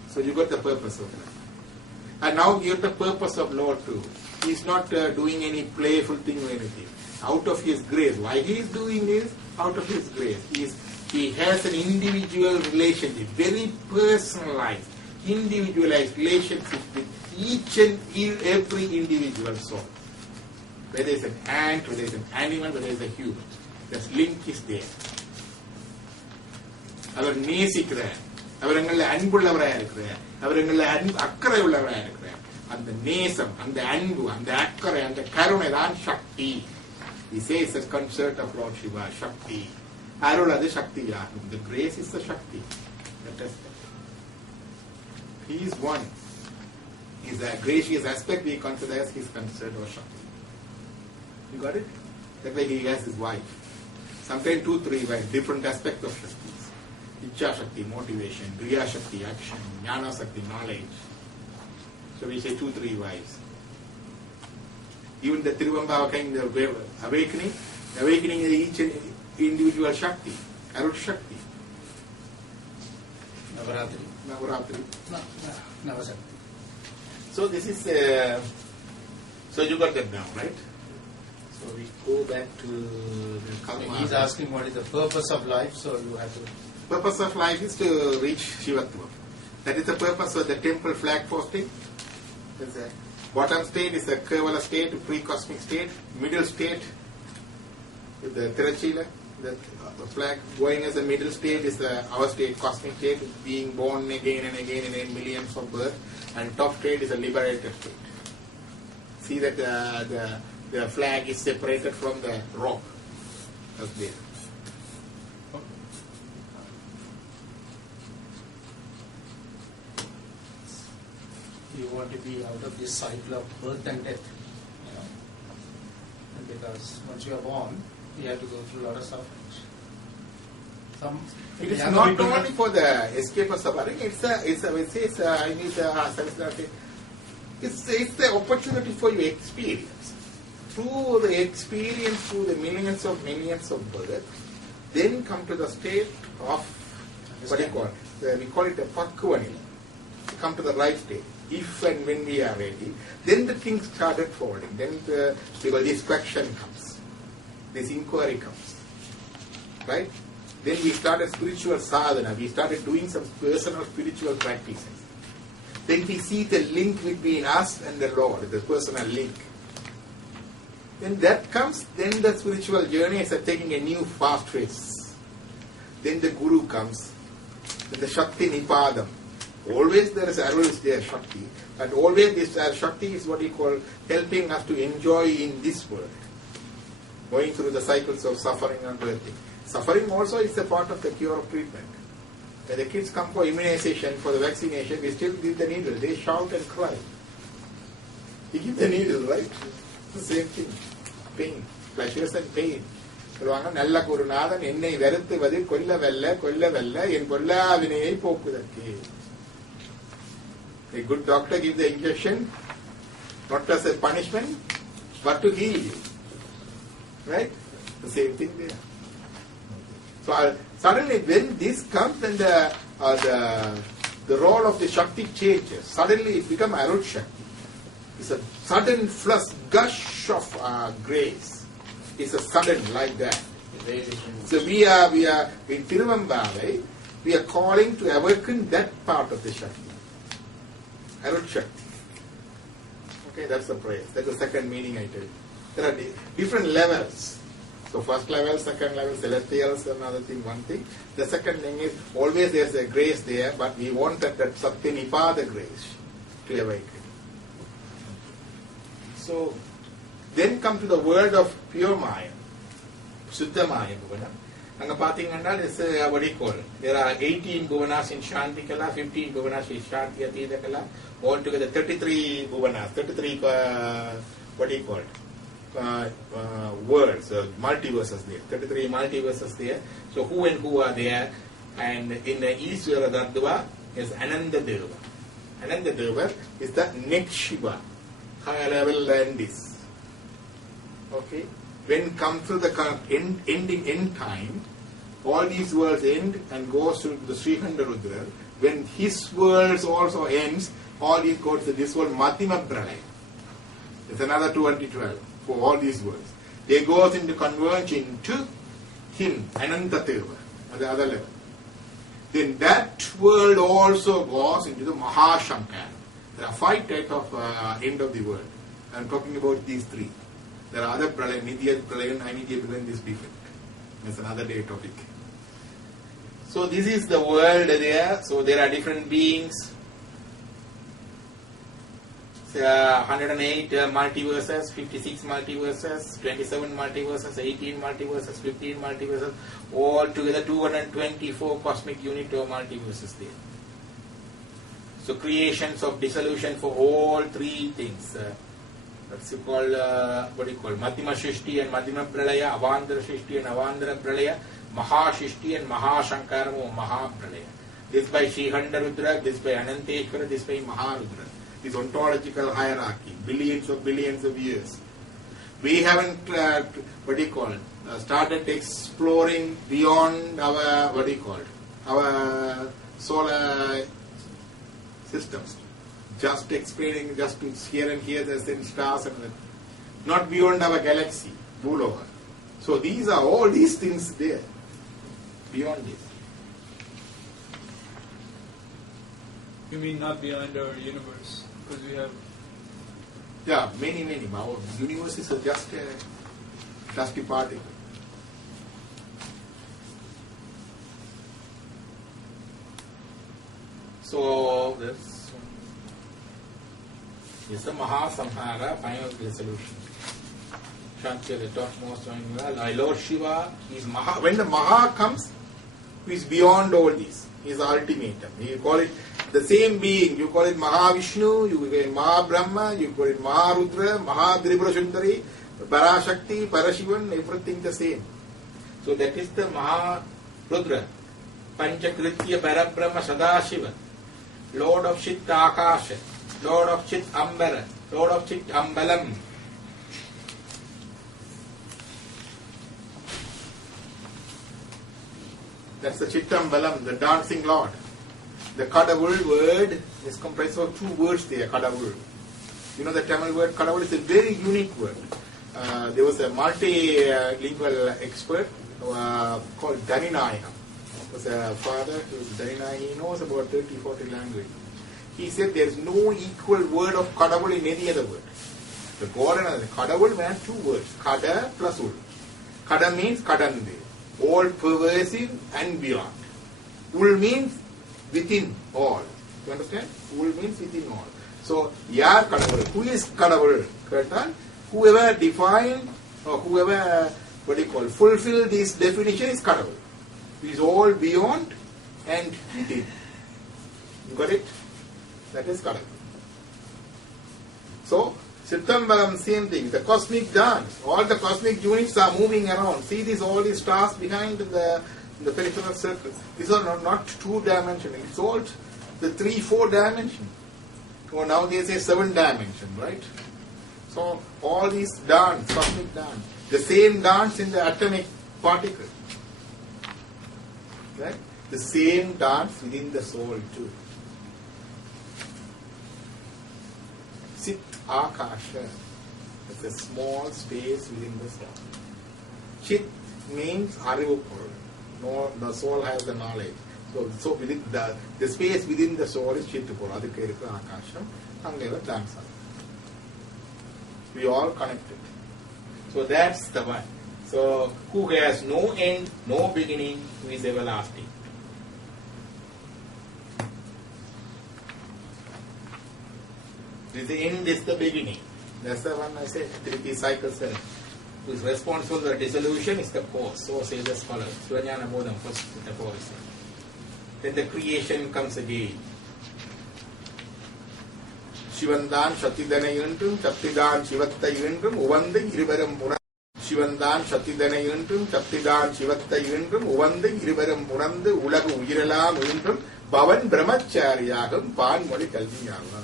So you got the purpose of that. And now you get the purpose of Lord too. He's not doing any playful thing or anything. Out of His grace. Why He is doing this? Out of His grace. He has an individual relationship, very personalized, individualized relationship with each and every individual soul. Whether it's an ant, whether it's an animal, whether it's a human. That link is there. அவர் நேசிக்கிறார், அவர் எங்களை அன்புள்ளவராக இருக்கிறார், அவர் எங்களை அக்கறை உள்ளவராக இருக்கிறார். அந்த நேசம், அந்த அன்பு, அந்த அக்கறை, அந்த கருணை தான் சக்தி. He says a concert of Lord Shiva, Shakti. அருள் அது சக்தியாகும். The grace is the Shakti. He is one. His gracious aspect we consider as his concert or Shakti. You got it? That way he has his wife. Sometimes 2-3 wives, different aspects of Shaktis. Ichha Shakti, motivation, Kriya Shakti, action, Jnana Shakti, knowledge. So we say 2-3 wives. Even the Tiruvambava kind of awakening is each individual Shakti, Arut Shakti. Navaratri. Navashakti. So this is, so you got that now, right? So we go back to the karma. He's asking what is the purpose of life, so you have to... Purpose of life is to reach Shivatva. That is the purpose of the temple flag posting. The bottom state is the Kevala state, pre-cosmic state. Middle state is the Tirachila. The flag going as a middle state is our state, cosmic state, being born again and again in millions of births. And top state is a liberated state. See that the flag is separated from the rope. That's there. You want to be out of this cycle of birth and death, and because once you are born, you have to go through a lot of suffering. It is not only for the escape of suffering. It's the opportunity for your experience. Through the experience, through the millions of births, then come to the state of what do you call it? We call it a pakvanila. Come to the right state. If and when we are ready, then the things started falling. Then because this question comes, this inquiry comes, right? Then we started spiritual sadhana. We started doing some personal spiritual practices. Then we see the link between us and the Lord, the personal link. Then that comes, then the spiritual journey is taking a new fast race. Then the Guru comes, then the Shakti Nipadam. Always there is always there Shakti, but always this Shakti is what we call helping us to enjoy in this world, going through the cycles of suffering and birthing. Suffering also is a part of the cure of treatment. When the kids come for immunization, for the vaccination, we still give the needle. They shout and cry. We give the needle, right? It's the same thing. Pain, pleasures and pain. நல்ல குருநாதன் என்னை வெறுத்துவது கொல்ல என் கொல்லாவினையை போக்குதற்கு. A good doctor gives the injection not as a punishment but to heal you. Right? The same thing there. So suddenly when this comes, then the role of the Shakti changes. Suddenly it becomes Arut Shakti. It's a sudden flush, gush of grace. It's a sudden like that. So we are in Tiruvambavai, we are calling to awaken that part of the Shakti. Arut Shakti. Okay, that's the prayer. That's the second meaning I tell you. There are different levels. So first level, second level, celestials, another thing, one thing. The second thing is always there's a grace there, but we want that Satyanipada grace to awaken. So then come to the world of pure Maya, Suddha Maya Bhuvana. Anga pathingana is what do you call it? There are 18 Bhuvanas in Shanti Kala, 15 Bhuvanas in Shanti Atita Kala, altogether 33 Bhuvanas, 33 what do you call it? Worlds, multiverses there, 33 multiverses there. So who and who are there? And in the Ishvara Daddva is Ananda Deva. Ananda Deva is the next Shiva, higher level than this. Okay? When come through the ending end time, all these worlds end and goes to the Srikhanda Rudra. When his worlds also ends, all these goes to this world Madhyama Pralaya. It's another 2012 for all these worlds. They goes into converge into him, Ananta Deva, at the other level. Then that world also goes into the Mahashankara. There are 5 types of end of the world. I am talking about these 3. There are other Pralaya, Nidya Pralaya, Anidya Pralaya, this different. That's another day topic. So this is the world there. So there are different beings. 108 multiverses, 56 multiverses, 27 multiverses, 18 multiverses, 15 multiverses, all together 224 cosmic unit of multiverses there. So creations of dissolution for all 3 things. That's called, what do you call it? Madhyama Shrishti and Madhyama Pralaya, Avandara Shrishti and Avandara Pralaya, Maha Shrishti and Maha Shankaram or Maha Pralaya. This by Srikhanda Rudra, this by Ananteshwara, this by Maharudra. This ontological hierarchy, billions of years. We haven't, what do you call it, started exploring beyond our, what do you call it, our solar systems. Just explaining, just to here and here, there's then stars and not beyond our galaxy, Bhuloka. So these are all these things there, beyond this. You mean not beyond our universe? Because we have... Yeah, many. Our universe is just a dusty particle. So this is the Mahasamhara, final resolution. Shantya, the topmost one. Lord Shiva is Maha. When the Maha comes, he is beyond all this. He is the ultimatum. You call it the same being. You call it Mahavishnu, you call it Mahabrahma, you call it Maharudra, Mahadribura Sundari, Parashakti, Parashivan, everything the same. So that is the Maharudra. Panchakritya Parabrahma Sadashiva, Lord of Chit Akasha, Lord of Chit Ambara, Lord of Chit Ambalam. That's the Chittambalam, the dancing Lord. The Kadavul word is comprised of 2 words there, Kadavul. You know the Tamil word Kadavul is a very unique word. There was a multilingual expert called Dhaninayaka. He was a father, he was Dhaninayaka, he knows about 30-40 languages. He said there is no equal word of Kadavul in any other word. The God and the Kadavul meant 2 words, Kada plus Ul. Kada means Kadande, all pervasive and beyond. Ul means within all. You understand? Ul means within all. So, Yar Kadavul. Who is Kadavul? Whoever defined or whoever, fulfill this definition is Kadavul. He is all beyond and within. You got it? That is Kadavul. So, Chittambalam, same thing. The cosmic dance. All the cosmic units are moving around. See all these stars behind the peripheral circle. These are not 2-dimensional. It's all the 3-4 dimension. Or now they say 7 dimension, right? So all these dance, cosmic dance. The same dance in the atomic particle. Right? The same dance within the soul too. Sit Akasha. It's a small space within the soul. Chit means Arivupur. No, the soul has the knowledge. So within the space within the soul is Chittupur. Adhikka Akasha. Angeva dansa. We all connected. So that's the one. So who has no end, no beginning, who is everlasting. The end is the beginning. That's the one I said, 3 cycles. Who is responsible for the dissolution is the cause. So says the scholar. Svajnana Bodham first with the cause. Then the creation comes again. Shivandan Shatidana Yuntum, Chaptidan Shivatta Yuntum, Uvanda Irivaram Puna. Shivandan Shatidana Yuntum, Chaptidan Shivatta Yuntum, Uvanda Irivaram Punanda, Ulagu Ujirala Yuntum, Bavan Brahmacharyagam, Pan Modi Kalpiyama.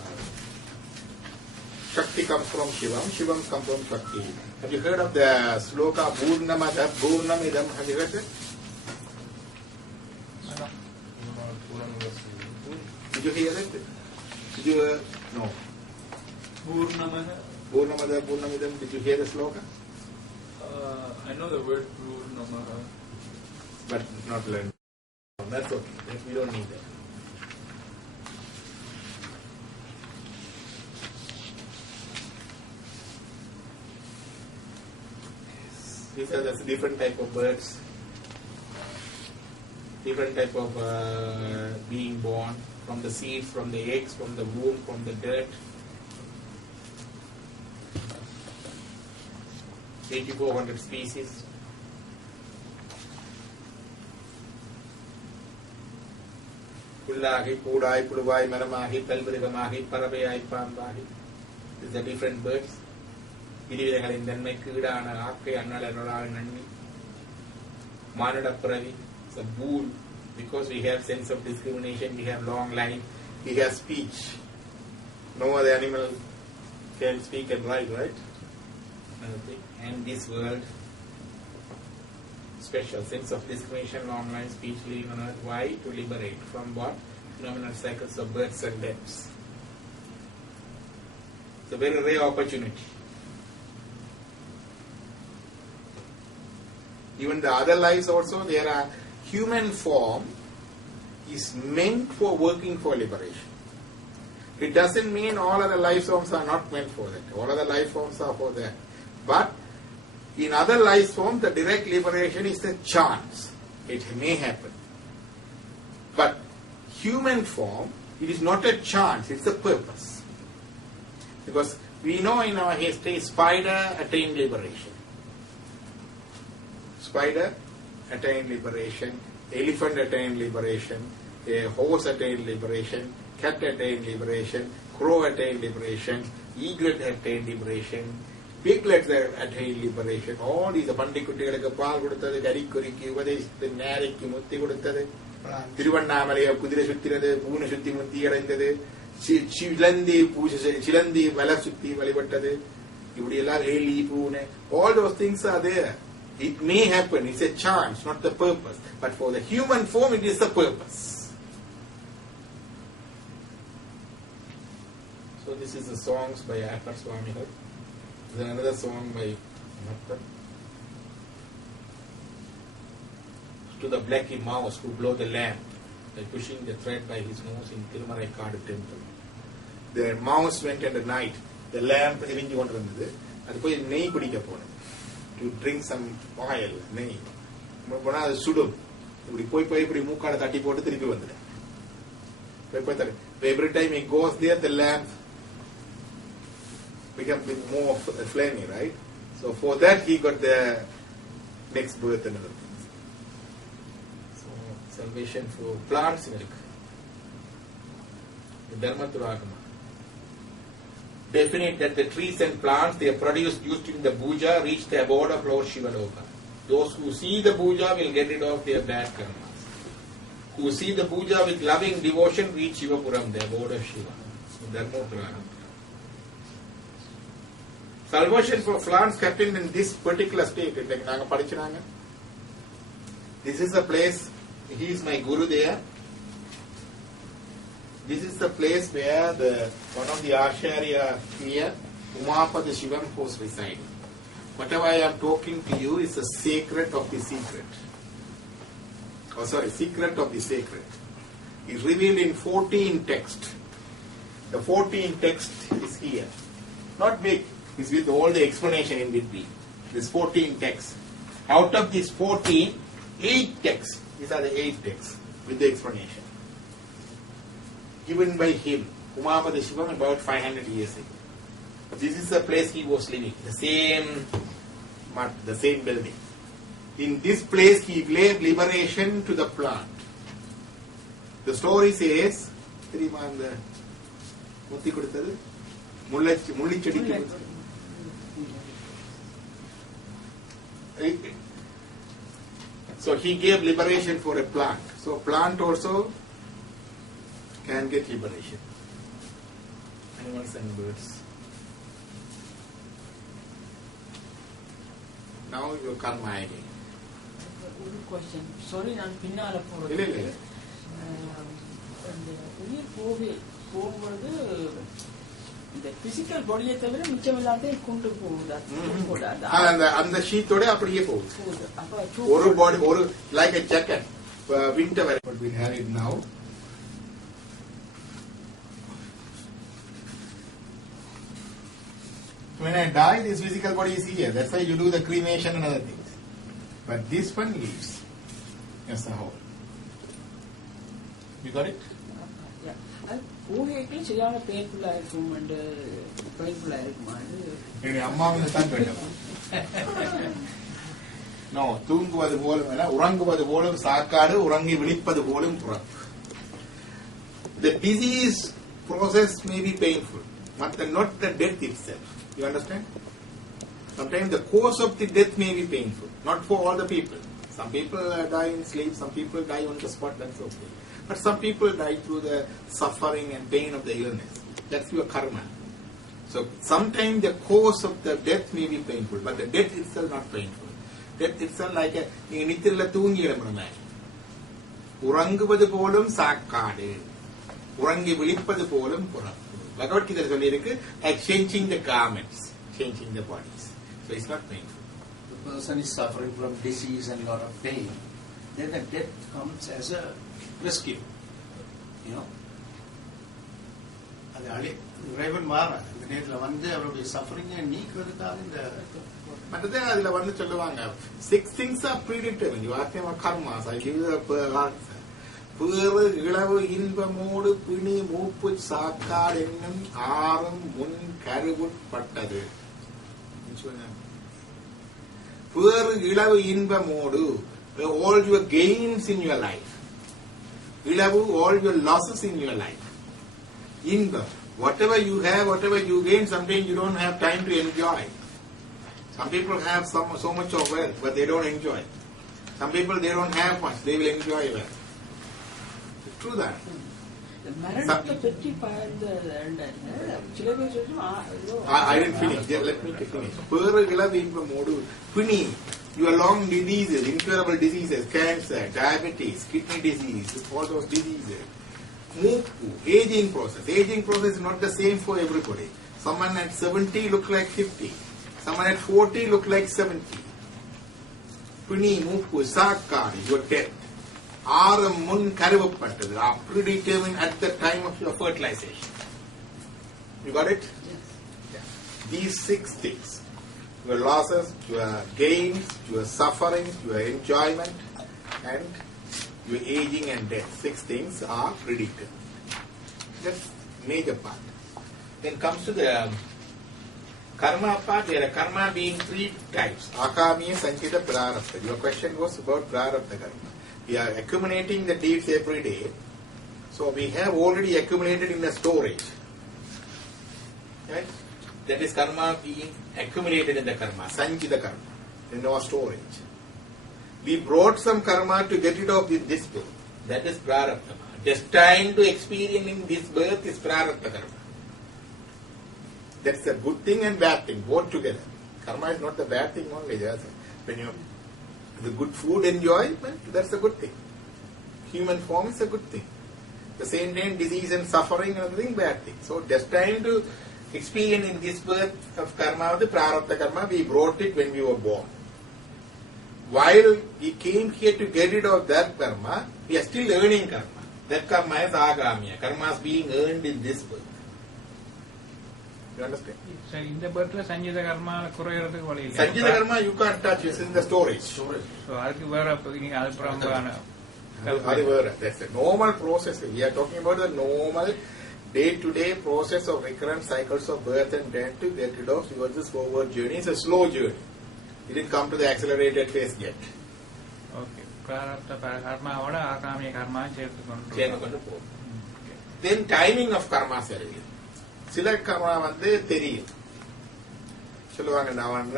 Shakti comes from Shivam, Shivam comes from Shakti. Have you heard of the sloka Purnamada, Purnamidam? Have you heard it? Did you hear it? Did you? No. Purnamada? Purnamada, Purnamidam. Did you hear the sloka? I know the word Purnamaha. But not learned. That's okay. We don't need that. These are the different type of birds, different type of being born, from the seeds, from the eggs, from the womb, from the dirt. 8,400 species. Pullagi, Pudai, Puduvai, Maramahi, Pelbrigamahi, Parabay, Pambahi. These are different birds. Pirividagalin Denme Kidana, Ake, Anala, Nandi, Manada Pravi, it's a bull. Because we have sense of discrimination, we have long line, he has speech. No other animal can speak and write, right? And this world, special sense of discrimination, long line, speech, living on earth. Why? To liberate from what? Phenomenal cycles of births and deaths. It's a very rare opportunity. Even the other lives also, there are human form is meant for working for liberation. It doesn't mean all other life forms are not meant for that. All other life forms are for that. But in other life forms, the direct liberation is a chance. It may happen. But human form, it is not a chance, it's a purpose. Because we know in our history, spider attained liberation. Spider attained liberation, elephant attained liberation, a horse attained liberation, cat attained liberation, crow attained liberation, eaglet attained liberation, piglets attained liberation. All these Pandikutikku paal koduttadu, Karikkurikku upadesithu, Narikku mutti koduttadu, Thiruvannamalaya kudira suttirathu, Poona sutti mutti adaiந்தது, Chilandi vala sutti valipattadu, இப்படி எல்லாம் எலி பூனை, all those things are there. It may happen, it's a chance, not the purpose. But for the human form, it is the purpose. So this is the songs by Appar Swamigal. There is another song by Mahatma. To the blacky mouse who blow the lamp by pushing the thread by his nose in Tirumalai Kadu temple. The mouse went in the night, the lamp எரிஞ்சு கொண்டு இருந்தது, அது போய் நெய் பிடிக்க போனது. To drink some oil, நெய் போனால் அது சுடும். இப்படி போய் இப்படி மூக்காட தட்டி போட்டு திருப்பி வந்துடும். Every time he goes there, the lamp becomes more flaming, right? So for that he got the next birth and other things. So salvation for plants milk. The Dharmaturagama. Definite that the trees and plants they are produced used in the puja reach the abode of Lord Shivaloka. Those who see the puja will get rid of their bad karmas. Who see the puja with loving devotion reach Shivapuram, the abode of Shiva. Dharmottara. Salvation for plants kept in this particular state. This is the place, he is my guru there. This is the place where one of the Acharya here, Umapada Shivam, was residing. Whatever I am talking to you is a secret of the secret. Secret of the sacred. It's revealed in 14 texts. The 14th text is here. Not big, it's with all the explanation in between. These 14 texts. Out of these 14, 8 texts. These are the 8 texts with the explanation given by him, Umamada Shivam, about 500 years ago. This is the place he was living, the same mud, the same building. In this place he gave liberation to the plant. The story says, so he gave liberation for a plant. So plant also can get liberation. Animals and birds. Now your karma again. ஒரு question. Sorry, நான் பின்னால போறது. இல்ல இல்ல. அந்த உயிர் போகும்போது இந்த பிசிக்கல் பாடியை தவிர மிச்சம் எல்லாத்தையும் கொண்டு போகுது. அந்த ஷீட்டோட அப்படியே போகுது. ஒரு பாடி ஒரு like a jacket. Winter wear. But we have it now. When I die, this physical body is here. That's why you do the cremation and other things. But this one leaves as a whole. You got it? Yeah. ஊகைக்கு சரியான பெயின்ஃபுல்லா இருக்கும் and பெயின்ஃபுல்லா இருக்குமா? என்னுடைய அம்மாவுக்கு தான் கேட்டோம். No, தூங்குவது போலும் அல்ல, உறங்குவது போலும் சாக்காடு, உறங்கி விழிப்பது போலும் புறப்பு. The disease process may be painful, but not the death itself. You understand? Sometimes the course of the death may be painful, not for all the people. Some people die in sleep, some people die on the spot, that's okay. But some people die through the suffering and pain of the illness. That's your karma. So sometimes the course of the death may be painful, but the death itself not painful. Death itself like a நித்திரல தூங்கி எழும்புற உறங்குவது போலும் சாக்காடு, உறங்கி விழிப்பது போலும் புறப்பு. பகவத்கீதை சொல்லி இருக்கு, like changing the garments, changing the bodies. So it's not painful. The person is suffering from disease and lot of pain. Then the death comes as a rescue. You know, அது இறைவன் மாற இந்த நேரத்தில் வந்து அவருடைய சஃபரிங்கை நீக்கிறதுக்காக இந்த மற்றதே அதுல வந்து சொல்லுவாங்க 6 things are predetermined. You ask them about karmas. I give you the answer. பேறு இளவு இன்பமோடு பிணி மூப்பு சாக்காடு என்னும் ஆறும் முன் கருவுட்பட்டது. பேறு இளவு இன்பமோடு, all your gains in your life. இளவு, all your losses in your life. Imbam, whatever you have, whatever you gain, sometimes you don't have time to enjoy. Some people have so much of wealth, but they don't enjoy. Some people, they don't have much, they will enjoy wealth. It's true that. மரணத்தை பற்றி சில பேர் சொல்லுவோம். I didn't finish. Let me finish. பேறு இளவு இன்பமோடு பிணி, your long diseases, incurable diseases, cancer, diabetes, kidney disease, all those diseases. Mukku, aging process. Aging process is not the same for everybody. Someone at 70 look like 50. Someone at 40 look like 70. Puni, mukku, sakkadi, your death. Aram mun karivappattadu, are predetermined at the time of your fertilization. You got it? Yes. Yeah. These 6 things. Your losses, your gains, your suffering, your enjoyment, and your aging and death. 6 things are predicted. That's major part. Then comes to the karma part. There are karma being 3 types. Akamiya, Sanchita, Prarabdha. Your question was about Prarabdha karma. We are accumulating the deeds every day. So we have already accumulated in the storage. Right? That is karma being accumulated in the karma. Sanchita karma. In our storage. We brought some karma to get rid of this birth. That is prarabdha. Destined to experiencing this birth is prarabdha karma. That's a good thing and bad thing, both together. Karma is not the bad thing only. When you the good food enjoyment, that's a good thing. Human form is a good thing. The same time, disease and suffering and everything, bad thing. So destined to experience in this birth of karma, the prarabdha karma, we brought it when we were born. While we came here to get rid of that karma, we are still earning karma. That karma is agamiya. Karma is being earned in this birth. You understand? சரி, இந்த பேர்ட்ல சஞ்சீத கர்மா குறையறதுக்கு வழி இல்லை. Sanjita Karma you can't touch, it's in the storage. So, அதுக்கு வேற நீங்க அது பிரம்பான That's a normal process. We are talking about the normal day-to-day process of recurrent cycles of birth and death to get rid of towards this forward journey. It's a slow journey. It didn't come to the accelerated phase yet. Okay. பிராரப்த கர்மாவோட ஆகாமிய கர்மா சேர்த்து கொண்டு போகும். Then timing of karma இருக்கு. சில கர்மா வந்து தெரியும். சொல்லுவாங்க அவன்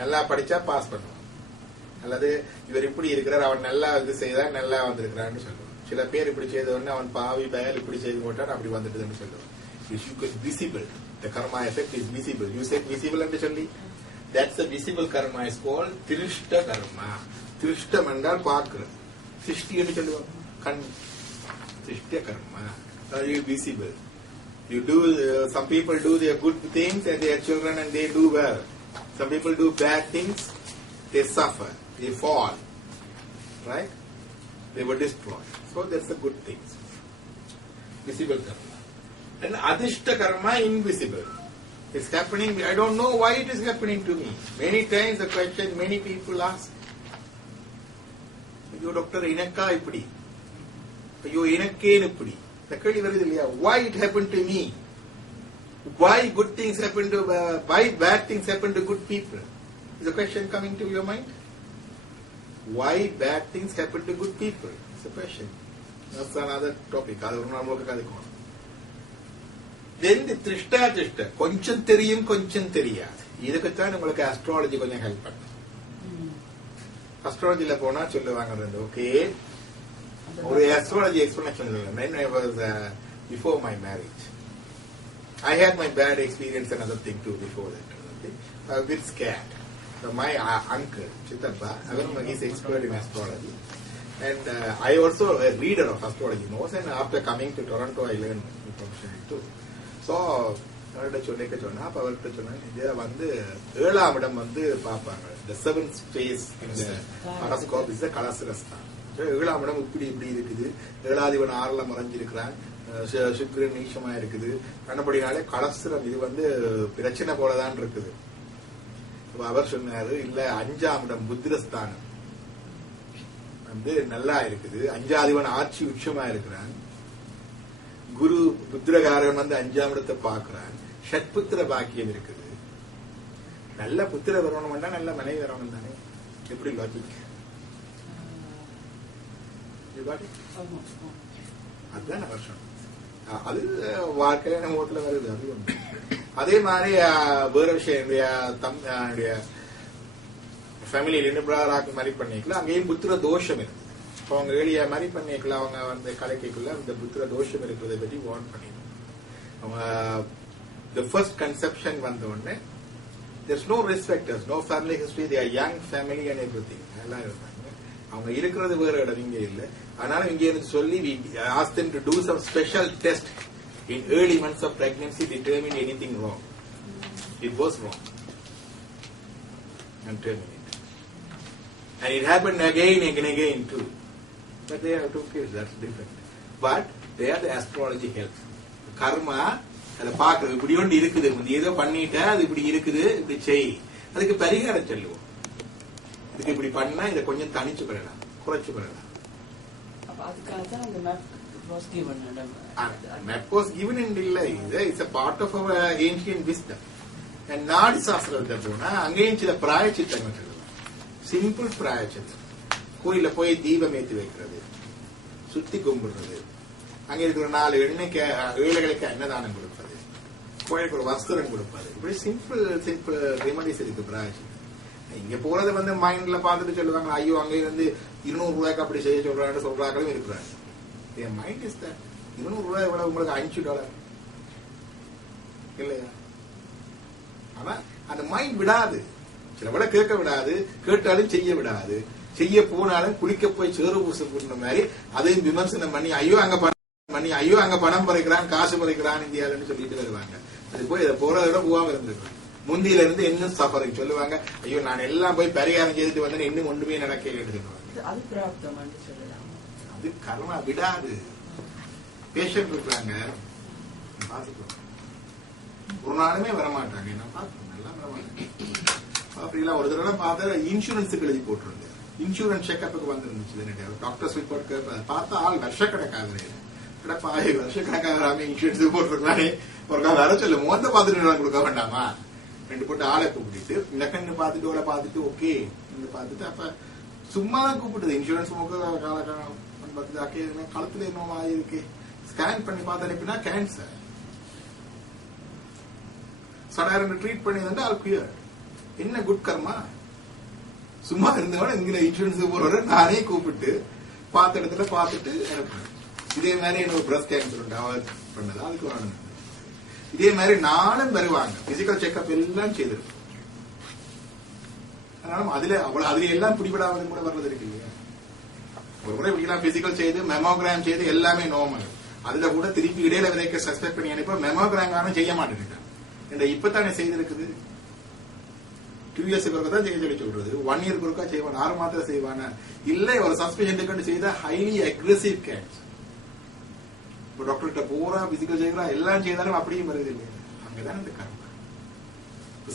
நல்லா படிச்சா பாஸ் பண்ணுவான், அல்லது இவர் இப்படி இருக்கிறார் அவன் நல்லா இது செய்தா நல்லா வந்திருக்கிறான்னு சொல்லுவான். சில பேர் இப்படி செய்த உடனே அவன் பாவி பயல் இப்படி செய்து போட்டான் அப்படி வந்துட்டுன்னு சொல்லுவான். Visible. The karma effect is visible. You said visible என்று சொல்லி, that's the visible karma is called திருஷ்ட கர்மா. திருஷ்டம் என்றால் பார்க்கிறது. சிருஷ்டி என்று சொல்லுவாங்க. கண் திருஷ்ட கர்மா. Visible. You do. Some people do their good things and their children and they do well. Some people do bad things, they suffer, they fall, right? They were destroyed. So that's the good things. Visible karma. And adhishta karma, invisible. It's happening. I don't know why it is happening to me. Many times the question many people ask, "You doctor, inakka ipdi? You inakke ipdi?" Why it happened to me? Why good things happen to why bad things happen to good people? Is the question coming to your mind? Why bad things happen to good people? It's a question. That's another topic. Then the Trishta. கொஞ்சம் தெரியும் கொஞ்சம் தெரியாது. இதுக்குத்தான் உங்களுக்கு astrology கொஞ்சம் help பண்ணும். Astrologyல போனா சொல்லுவாங்க, ஓகே ஒரு astrology explanation. When I was before my marriage, I had my bad experience, another thing too before that. I was a bit scared. So my uncle, Chittappa, he's expert in astrology. And I also a reader of astrology knows, and after coming to Toronto I learned professionally too. So அவர்கிட்ட சொன்னா அப்ப அவர்கிட்ட சொன்னா இதை வந்து 7ஆம் இடம் வந்து பார்ப்பாங்க. The seventh phase in the horoscope is the Kalasarasthan. 7ஆம் இடம் இப்படி இப்படி இருக்குது, 7ஆதிபன் 6ல மறைஞ்சிருக்கிறான், சுக்கிரன் நீச்சமா இருக்குது, கண்டபடினாலே கலஸ்திரம் இது வந்து பிரச்சனை போலதான் இருக்குது. அவர் சொன்னாரு, இல்ல 5ஆம் இடம் புத்திரஸ்தானம் வந்து நல்லா இருக்குது, 5ஆதிபன் ஆட்சி உச்சமா இருக்கிறான், குரு புத்திரகாரன் வந்து 5ஆம் இடத்தை பாக்குறான், ஷட்புத்திர பாக்கியம் இருக்குது, நல்ல புத்திர வரணும்னா நல்ல மனைவி வரணும் தானே. எப்படி லாஜிக்? அதுதான் வருஷம். அது வாழ்க்கையில நம்ம வீட்டுல வருது. அது ஒண்ணு. அதே மாதிரி வேற விஷயம், என்னுடைய ஃபேமிலியில இருந்து பிரதராக்கு மாதிரி பண்ணிக்கலாம், அங்கேயும் புத்திர தோஷம் இருக்குது. இப்போ அவங்க எளிய மாதிரி பண்ணிக்கலாம், அவங்க வந்து கலைக்குள்ள அந்த புத்திர தோஷம் இருக்கிறதை பற்றி வார்ன் பண்ணிடும். அவங்க the first conception வந்த உடனே there's no respect, there's no family history, they are young family and everything. எல்லாம் இருப்பாங்க. அவங்க இருக்கிறது வேற இடம், இங்க இல்லை. ஆனாலும் இங்க இருந்து சொல்லி we asked them to do some special test in early months of pregnancy, determine anything wrong. It was wrong and terminate. And it happened again and again too. But they have 2 kids, that's different. But they are the astrology help. Karma, அதை பார்க்கறது இப்படி ஒன்று இருக்குது, ஏதோ பண்ணிட்ட அது இப்படி இருக்குது, இப்படி செய், அதுக்கு பரிகாரம் சொல்லுவோம். இதுக்கு இப்படி பண்ணா இதை கொஞ்சம் தனிச்சு பெறலாம், குறைச்சு பெறலாம். Map was given in Delhi. It's a part of our ancient wisdom. And நாடி சாஸ்திரத்தை போனா அங்கேயும் சில பிராயச்சித்தங்கள் சொல்லுவாங்க. சிம்பிள் பிராயச்சித்தம், கோயில போய் தீபம் ஏற்றி வைக்கிறது, சுத்தி கும்பிடுறது, அங்க இருக்கிற 4 ஏழைகளுக்கு அன்னதானம் கொடுப்பது, கோயிலுக்கு ஒரு வஸ்திரம் கொடுப்பது, இப்படி சிம்பிள் ரெமடிஸ் இருக்கு பிராயச்சித்தம். இங்க போறது வந்து மைண்ட்ல பார்த்துட்டு சொல்லுவாங்க, ஐயோ அங்கே வந்து 200 ரூபாய்க்கு அப்படி செய்ய சொல்றாங்க சொல்றாங்களும் இருக்கிறாங்க. என் மைண்ட் இஸ் தட் 200 ரூபாய் விட உங்களுக்கு $5 இல்லையா? ஆனா அந்த மைண்ட் விடாது, சில விட கேட்க விடாது, கேட்டாலும் செய்ய விடாது, செய்ய போனாலும் குளிக்க போய் சேறு பூச போன மாதிரி அதையும் விமர்சனம் பண்ணி ஐயோ அங்க பணம் பறிக்கிறான், காசு பறிக்கிறான் இந்தியாவில்னு சொல்லிட்டு வருவாங்க. அது போய் இதை போறதை விட போகாம இருந்திருக்காங்க. முந்தியில இருந்து இன்னும் சஃபரிங் சொல்லுவாங்க, ஐயோ நான் எல்லாம் போய் பரிகாரம் செய்துட்டு வந்தேன், இன்னும் ஒன்றுமே நடக்கல. அது கர்மா விடாது. பேஷண்ட் இருக்கிறாங்க, ஒரு நாளுமே வரமாட்டாங்க. என்ன பார்க்கணும், எல்லாம் வரமாட்டாங்க. அப்படிலாம் ஒரு தடவை பார்த்தா இன்சூரன்ஸுக்கு எழுதி போட்டிருந்தேன். இன்சூரன்ஸ் செக்கப்புக்கு வந்துருந்துச்சு. டாக்டர்ஸ் ரிப்போர்ட் பார்த்தா ஆள் வருஷக்கணக்காக வருஷக்கணக்காக இன்சூரன்ஸ் போட்டிருக்கானே ஒரு வர சொல்ல மொத்த பார்த்துட்டு கொடுக்க வேண்டாமா? 2 போட்டு ஆளை கூப்பிட்டு இந்த கண்ணு பார்த்துட்டு அவளை பார்த்துட்டு ஓகே பார்த்துட்டு அப்ப சும்மா தான் கூப்பிட்டது. இன்சூரன்ஸ் பார்த்துட்டு களத்துல என்னமா இருக்கு ஸ்கேன் பண்ணி பார்த்தா எப்படின்னா கேன்சர் சடாரன் ட்ரீட் பண்ணி ஆல் கிளியர். என்ன குட் கர்மா? சும்மா இருந்தவன இங்க இன்சூரன்ஸ் போறவரை நானே கூப்பிட்டு பார்த்த இடத்துல பார்த்துட்டு இறப்பேன். இதே மாதிரி எனக்கு பிரஸ்ட் கேன்சர் உண்டு அவ பண்ணது அதுக்கு வாங்க. இதே மாதிரி நானும் வருவாங்க பிசிக்கல் செக்அப் எல்லாம் செய்திருக்கும். அதனால அதுல எல்லாம் பிடிபடாத கூட வர்றது இருக்கு இல்லையா? ஒரு முறை இப்படிலாம் பிசிக்கல் செய்து மெமோகிராம் செய்து எல்லாமே நார்மல். அதுல கூட திருப்பி இடையில வரைக்கும் சஸ்பெக்ட் பண்ணி அனுப்ப மெமோகிராம் காரணம் செய்ய மாட்டேன். இப்பதானே செய்திருக்குது. 2 இயர்ஸுக்கு ஒருக்கா தான் செய்ய சொல்லி சொல்றது. 1 இயருக்கு ஒருக்கா செய்வான், 6 மாதம் செய்வான இல்ல ஒரு சஸ்பெஷன் செய்த ஹைலி அக்ரெசிவ் கேன்சர். இப்போ டாக்டர்கிட்ட பூரா பிசிக்கல் செய்கிறா எல்லாம் செய்தாலும் அப்படியும் வருது இல்லை. அங்கதான் இந்த கர்மா.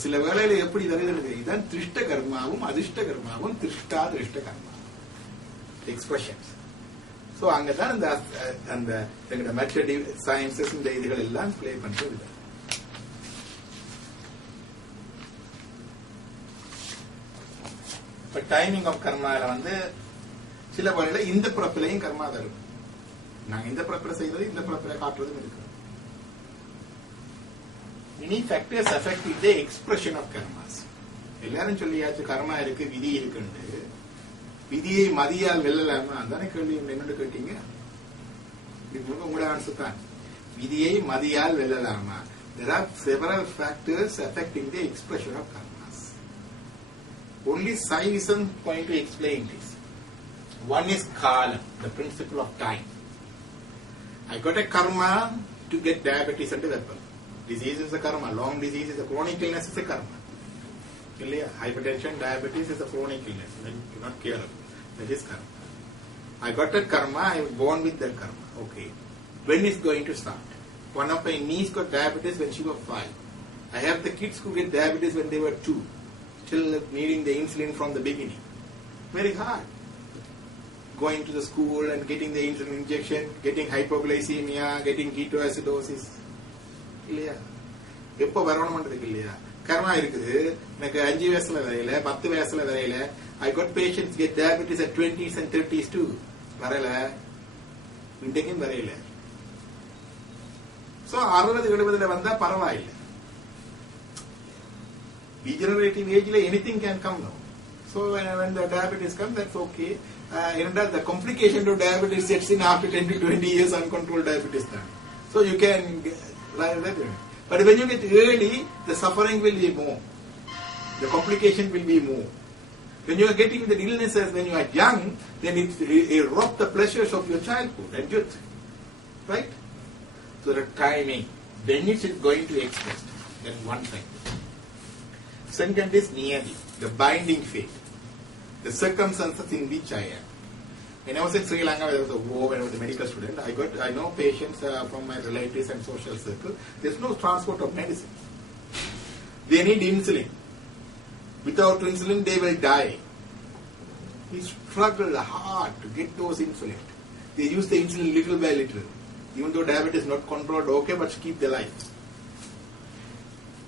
சில வேளையில எப்படி தருது இதுதான் திருஷ்ட கர்மாவும் அதிர்ஷ்ட கர்மாவும் திருஷ்டா திருஷ்ட கர்மா எக்ஸ்பிரஷன்ஸ். சோ அங்கதான் அந்த மெத்தட் சயின்சஸ் இந்த இதுகள் எல்லாம் பிளே பண்றது. இப்ப டைமிங் ஆஃப் கர்மால சில வேளையில இந்த பிறப்பிலையும் கர்மா தரும். நாங்க இந்த பிறப்பில செய்யறது இந்த பிறப்பில காட்டுறதும் இருக்கு. Many factors affect the expression of karmas. எல்லாரும் சொல்லியாச்சு கர்மா இருக்கு விதி இருக்குன்னு. விதியை மதியால் வெல்லலாமா? அதானே கேள்வி. என்னன்னு கேட்டீங்க? உங்களோட ஆன்சர் தான். விதியை மதியால் வெல்லலாமா? There are several factors affecting the expression of karmas. Only science going to explain this. One is kala, the principle of time. I got a karma to get diabetes and develop. Disease is a karma. Long disease is a chronic illness is a karma. Hypertension, diabetes is a chronic illness. When you not care of that is karma. I got that karma. I was born with that karma. Okay. When is going to start? One of my niece got diabetes when she was 5. I have the kids who get diabetes when they were 2. Still needing the insulin from the beginning. Very hard. Going to the school and getting the insulin injection, getting hypoglycemia, getting ketoacidosis. இல்லையா? எப்போ வரணும்ன்றது இல்லையா? கர்மா இருக்குது. எனக்கு 5 வயசுல வரையில 10 வயசுல வரையில I got patients get diabetes at 20s and 30s too. வரல. இன்றைக்கும் வரையில. So 60-70ல வந்தா பரவாயில்லை. Degenerative age anything can come now. So when the diabetes comes, that's okay. The complication to diabetes sets in after 10 to 20 years uncontrolled diabetes time. So you can like that. But when you get early, the suffering will be more. The complication will be more. When you are getting the illnesses when you are young, then it robs the pleasures of your childhood and youth. Right? So the timing, when it is going to express, that's one thing. Second is niyati, the binding fate, the circumstances in which I am. When I was in Sri Lanka, there was a war, when I was a medical student, I know patients from my relatives and social circle, there's no transport of medicine. They need insulin. Without insulin, they will die. We struggle hard to get those insulin. They use the insulin little by little. Even though diabetes is not controlled, okay, but keep the life.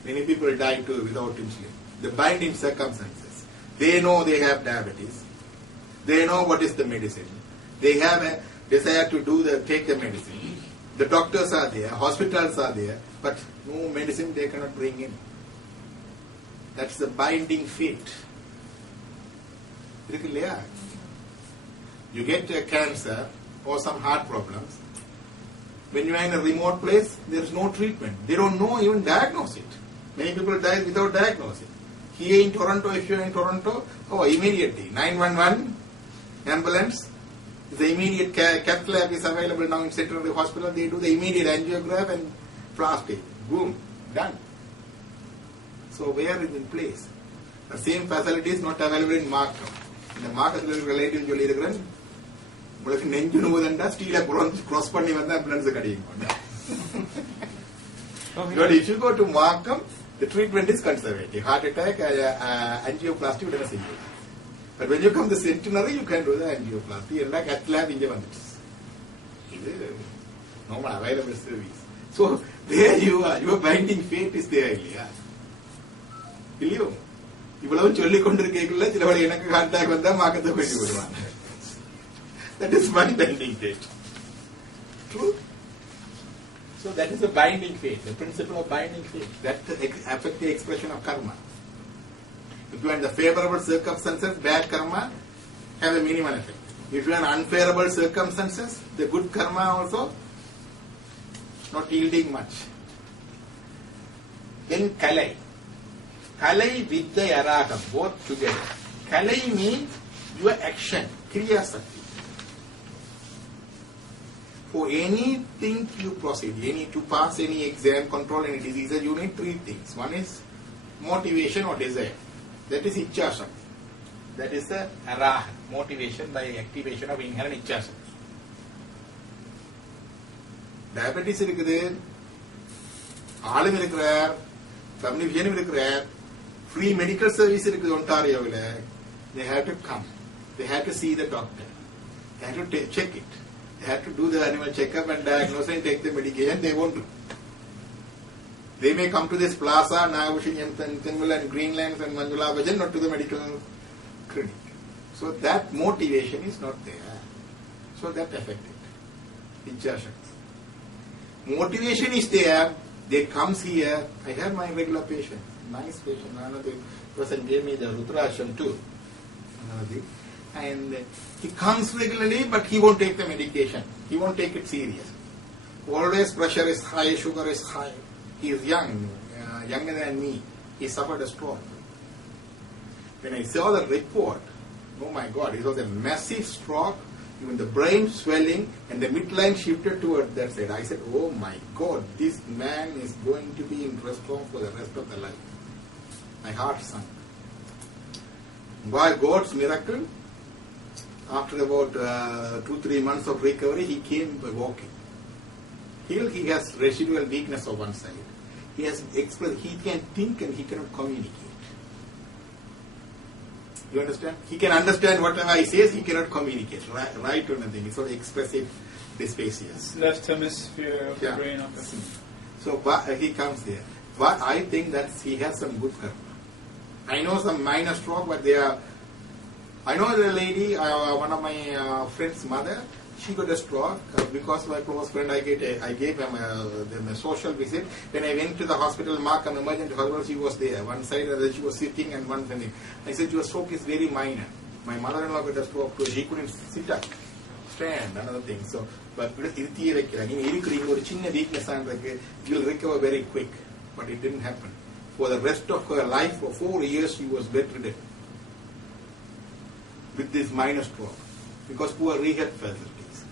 Many people die too without insulin. The binding circumstances. They know they have diabetes. They know what is the medicine. They have a desire to take the medicine. The doctors are there, hospitals are there, but no medicine they cannot bring in. That's the binding fate. You get cancer or some heart problems. When you are in a remote place, there is no treatment. They don't know even diagnose it. Many people die without diagnosis. Here in Toronto, if you are in Toronto, immediately 911 ambulance. The immediate cath lab is available now in Central Hospital. They do the immediate angiograph and plastic. Boom, done. So where is in place? The same facility is not available in Markham. In the Markham relative சொல்லியிருக்கிறேன் உங்களுக்கு நெஞ்சு நோவுதண்டா ஸ்டீலை cross பண்ணி வந்தா ambulance கிடைக்கும். But if you go to Markham, the treatment is conservative. Heart attack, angioplasty would never see you. But when you come to Centenary, you can do the angioplasty. And like at lab, India is normal available service. So there you are. Your binding fate is there. இல்லையோ இவ்வளவு சொல்லிக் கொண்டிருக்கீங்கள சிலவரை எனக்கு contact வந்தா மாக்கத்தை போயிட்டு விடுவாங்க. That is my binding fate. True. So that is the binding fate, the principle of binding fate. That affects the expression of karma. If you are in the favorable circumstances, bad karma have a minimal effect. If you are in unfavorable circumstances, the good karma also not yielding much. Then kalai. Kalai with the araham, both together. Kalai means your action, kriya sakti. For anything you proceed, to pass any exam, control any diseases, you need three things. One is motivation or desire. That is Ichcha Shakti. That is the araha, motivation by activation of inherent Ichcha Shakti. Diabetes இருக்குது, ஆளும் இருக்கிறார், family vision இருக்கிறார், free medical service இருக்குது ஒன்டாரியோவில். They have to come. They have to see the doctor. They have to check it. They have to do the animal checkup and diagnose and take the medication. They won't do. They may come to this plaza, Nagavushing and Greenlands and Manjula Bhajan, not to the medical clinic. So that motivation is not there. So that affected. Ichcha Shakti. Motivation is there. They comes here. I have my regular patient. Nice patient. Another person gave me the Rudrasham too. And he comes regularly, but he won't take the medication. He won't take it serious. Always pressure is high, sugar is high. He is young, younger than me. He suffered a stroke. When I saw the report, oh my God, it was a massive stroke, even the brain swelling, and the midline shifted towards that side. I said, oh my God, this man is going to be in rest home for the rest of the life. My heart sunk. By God's miracle, after about 2-3 months of recovery, he came by walking. He has residual weakness of one side. He has expressed, he can think and he cannot communicate. You understand? He can understand whatever I say, he cannot communicate. Right or nothing. It's sort of expressive dysphasia. Left hemisphere of the brain. So he comes there. But I think that he has some good karma. I know some minor stroke, but they are. I know the lady, one of my friend's mother, she got a stroke because my close friend, I gave them a social visit. When I went to the hospital, Markham Emergency Hospital, she was there. One side she was sitting and one thing. I said, your stroke is very minor. My mother-in-law got a stroke too. She couldn't sit up, stand, another thing. So, but you'll recover very quick. But it didn't happen. For the rest of her life, for 4 years, she was bedridden with this minor stroke because poor rehab facilities,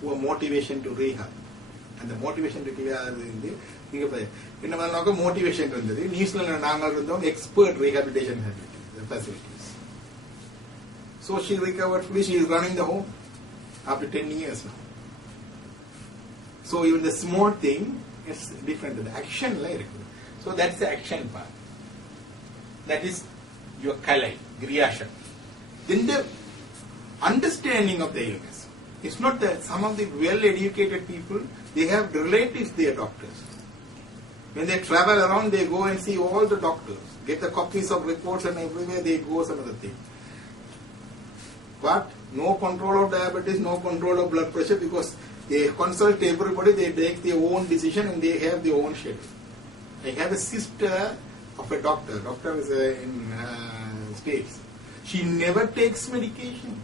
poor motivation to rehab, and the motivation to rehab motivation to New expert rehabilitation facilities. So she recovered fully. She is running the home after 10 years now. So even the small thing is different. The action like. So that's the action part. That is your kalai, Griya Shakti. Then the understanding of the illness. It's not that some of the well-educated people, they have relatives, they are doctors. When they travel around, they go and see all the doctors, get the copies of reports, and everywhere they go some other thing. But no control of diabetes, no control of blood pressure, because they consult everybody, they take their own decision and they have their own schedule. I have a sister of a doctor. Doctor is in States. She never takes medication.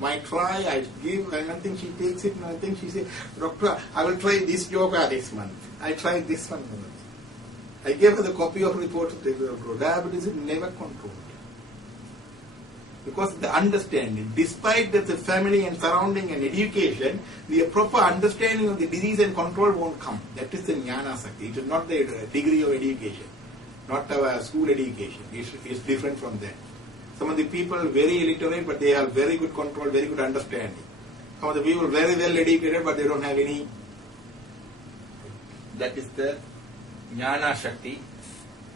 Might try, I give, I don't think she takes it, I think she says, doctor, I will try this yoga this month. I tried this one. I gave her the copy of report to take her. Diabetes is never controlled. Because the understanding, despite that the family and surrounding and education, the proper understanding of the disease and control won't come. That is the Jnana Sakti. It is not the degree of education, not our school education. It's different from that. Some of the people are very illiterate, but they have very good control, very good understanding. Some of the people are very well educated, but they don't have any. That is the Jnana Shakti,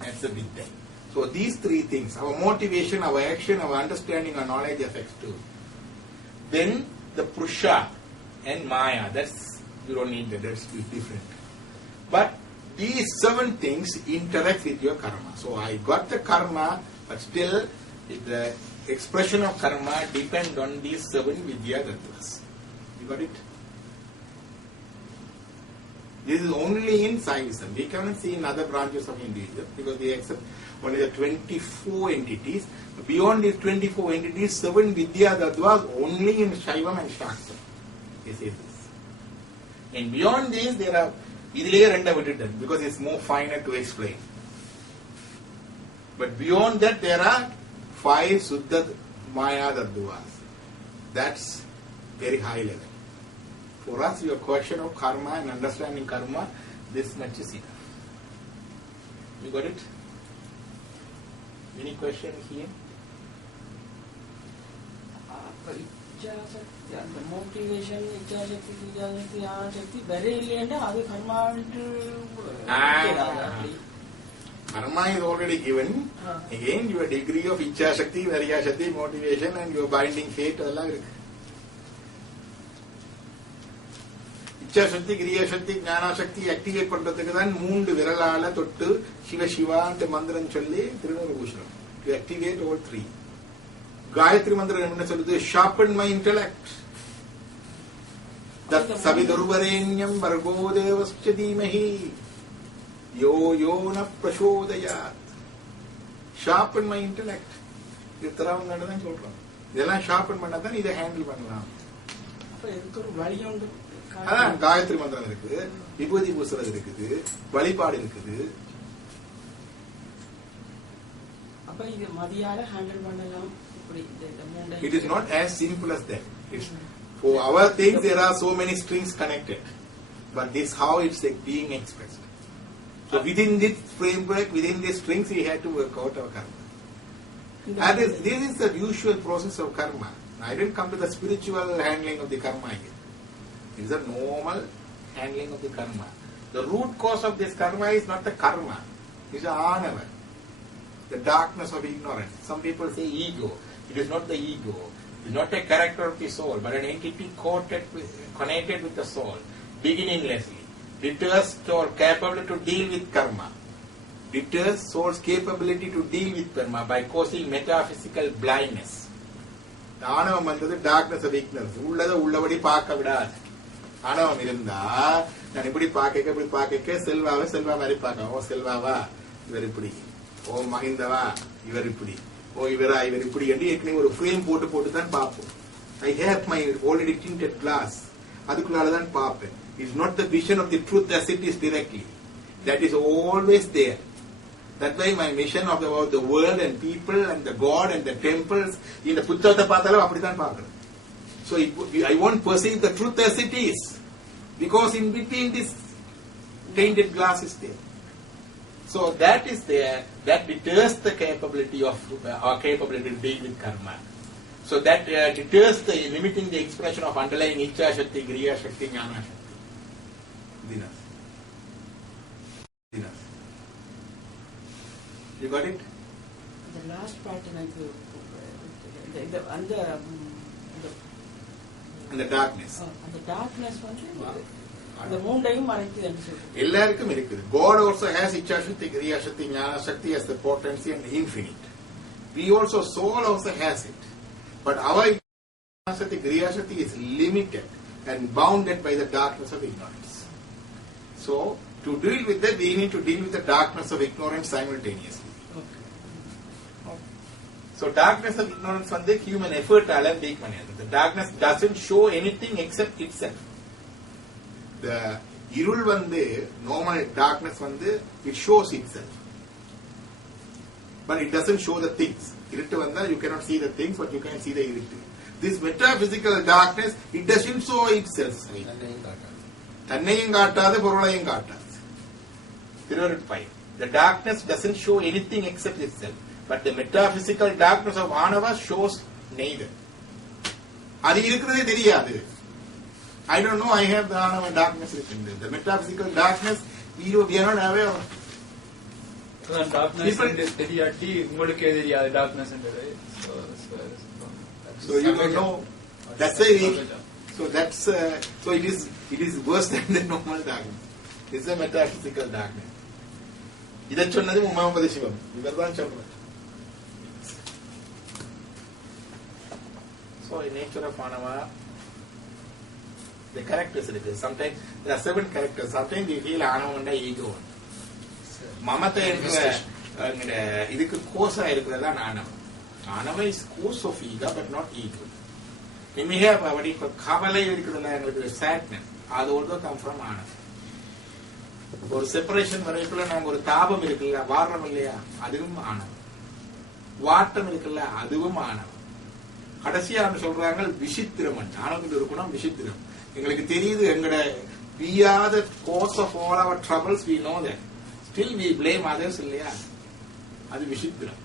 and the Vidya. So these three things, our motivation, our action, our understanding, our knowledge affects too. Then the Purusha and Maya, that's, you don't need that, that's different. But these 7 things interact with your karma. So I got the karma, but still the expression of karma depends on these 7 Vidya Tattvas. You got it? This is only in Saivism. We cannot see in other branches of Hinduism because they accept only the 24 entities. Beyond these 24 entities, 7 Vidya Tattvas only in Shaivam and Shaktam. They say this. And beyond these, there are because it's more finer to explain. But beyond that, there are 5 Suddha Maya Tattvas. That's very high level. For us, your question of karma and understanding karma, this much is enough. You got it? Any question here? The motivation, very karma is already given. Again, your degree of Ichha Shakti, Virya Shakti, motivation, and your binding fate. Ichha Shakti, Kriya Shakti, Jnana Shakti activate பண்றதுக்கு தான் 3 விரலால தொட்டு சிவ சிவான்ற மந்திரம் சொல்லி திருநூறு பூஷணம். To activate all 3. Gayatri mantra என்ன சொல்லுது? Sharpen my intellect. That saviduruvarenyam vargo devascha dhimahi yo na prashodayat. Sharpen my intellect. இதெல்லாம் நடந்து சொல்றோம். இதெல்லாம் ஷார்ப்பன் பண்ணா தான் இதை ஹேண்டில் பண்ணலாம். அப்ப இதுக்கு ஒரு வழி உண்டு. அதான் காயத்ரி மந்திரம் இருக்கு, விபூதி பூசுறது இருக்குது, வழிபாடு இருக்குது. அப்ப இது மதியால ஹேண்டில் பண்ணலாம். It is not as simple as that. For our things, there are so many strings connected. But this is how it's being expressed. So within this framework, within these strings, we have to work out our karma. And this is the usual process of karma. I didn't come to the spiritual handling of the karma yet. It is a normal handling of the karma. The root cause of this karma is not the karma. It is the anava, the darkness of ignorance. Some people say ego. It is not the ego. It is not a character of the soul, but an entity connected with the soul, beginninglessly. Deters soul capable to deal with karma. Deters soul's capability to deal with karma by causing metaphysical blindness. ஆணவம் வந்தது darkness of ignorance. உள்ளதை உள்ளபடி பார்க்க விடாது. ஆணவம் இருந்தா நான் இப்படி பார்க்க செல்வாவை செல்வா மாதிரி பார்க்க. ஓ செல்வாவா இவர் இப்படி, ஓ மகிந்தவா இவர் இப்படி, ஓ இவரா இவர் இப்படி என்று ஏற்கனவே ஒரு ஃப்ரேம் போட்டு தான் பார்ப்போம். I have my already tinted glass, அதுக்குள்ளால தான் பார்ப்பேன். It's not the vision of the truth as it is directly. That is always there. That's why my mission of about the world and people and the God and the temples in the புத்தகத்தை பார்த்தாலும் அப்படித்தான் பார்க்கணும். So I won't perceive the truth as it is, because in between this tainted glass is there. So that is there, that deters the capability of our capability to deal with karma. So that deters the limiting the expression of underlying Ichha Shakti, Kriya Shakti, Jnana Shakti. Dinas. You got it? The last part எனக்கு அந்த darkness. அந்த darkness வந்து அந்த மூண்டையும் மறைக்குது என்று சொல்றேன். எல்லாருக்கும் இருக்குது. God also has Ichha Shakti, Kriya Shakti, Jnana Shakti as the potency and the infinite. We also, soul also has it. But our Jnana Shakti, Kriya Shakti is limited and bounded by the darkness of ignorance. So, to deal with that, we need to deal with the darkness of ignorance simultaneously. So darkness of ignorance வந்து human effort ஆல break பண்ணியது. The darkness doesn't show anything except itself. The இருள் வந்து normal darkness வந்து it shows itself, but it doesn't show the things. இருட்டு வந்தா you cannot see the things, but you can see the இருட்டு. This metaphysical darkness, it doesn't show itself. தன்னையும் காட்டாது பொருளையும் காட்டாது. திருவருட்பை. The darkness doesn't show anything except itself. But the metaphysical darkness of Anava shows neither. அது இருக்கிறதே தெரியாது. I don't know I have the Anava darkness within there. The metaphysical darkness, we are not aware of. darkness People- and தெரியாட்டி உங்களுக்கே தெரியாது darkness and right? So you don't know. That's why so it is worse than the normal darkness. It's a metaphysical darkness. இதை சொன்னது உமாபதி சிவம். இவர்தான் சொல்றார். So in nature of Manava, the characters இருக்கு. Sometimes there are 7 characters. Sometimes we feel ஆனவன்டா ego. மமத்தை என்கிற இதுக்கு கோஸா இருக்கிறதா ஆனவம். ஆனவம் is cause of ego but not ego. When we have what இப்போ கவலை இருக்கிறதுல எங்களுக்கு sadness, அது also come from ஆனவம். ஒரு செப்பரேஷன் வரைக்குள்ள நாங்க ஒரு தாபம் இருக்குல்ல, வாரம் இல்லையா, அதுவும் ஆனவம். வாட்டம் இருக்குல்ல, அதுவும் ஆனவம். கடைசியா சொல்றாங்க விசித்திரம். ஆனவத்துக்கு ஒரு குணம் விசித்திரம். எங்களுக்கு தெரியுது எங்கட we are the cause of all our troubles, we know that. Still we blame others இல்லையா, அது விசித்திரம்.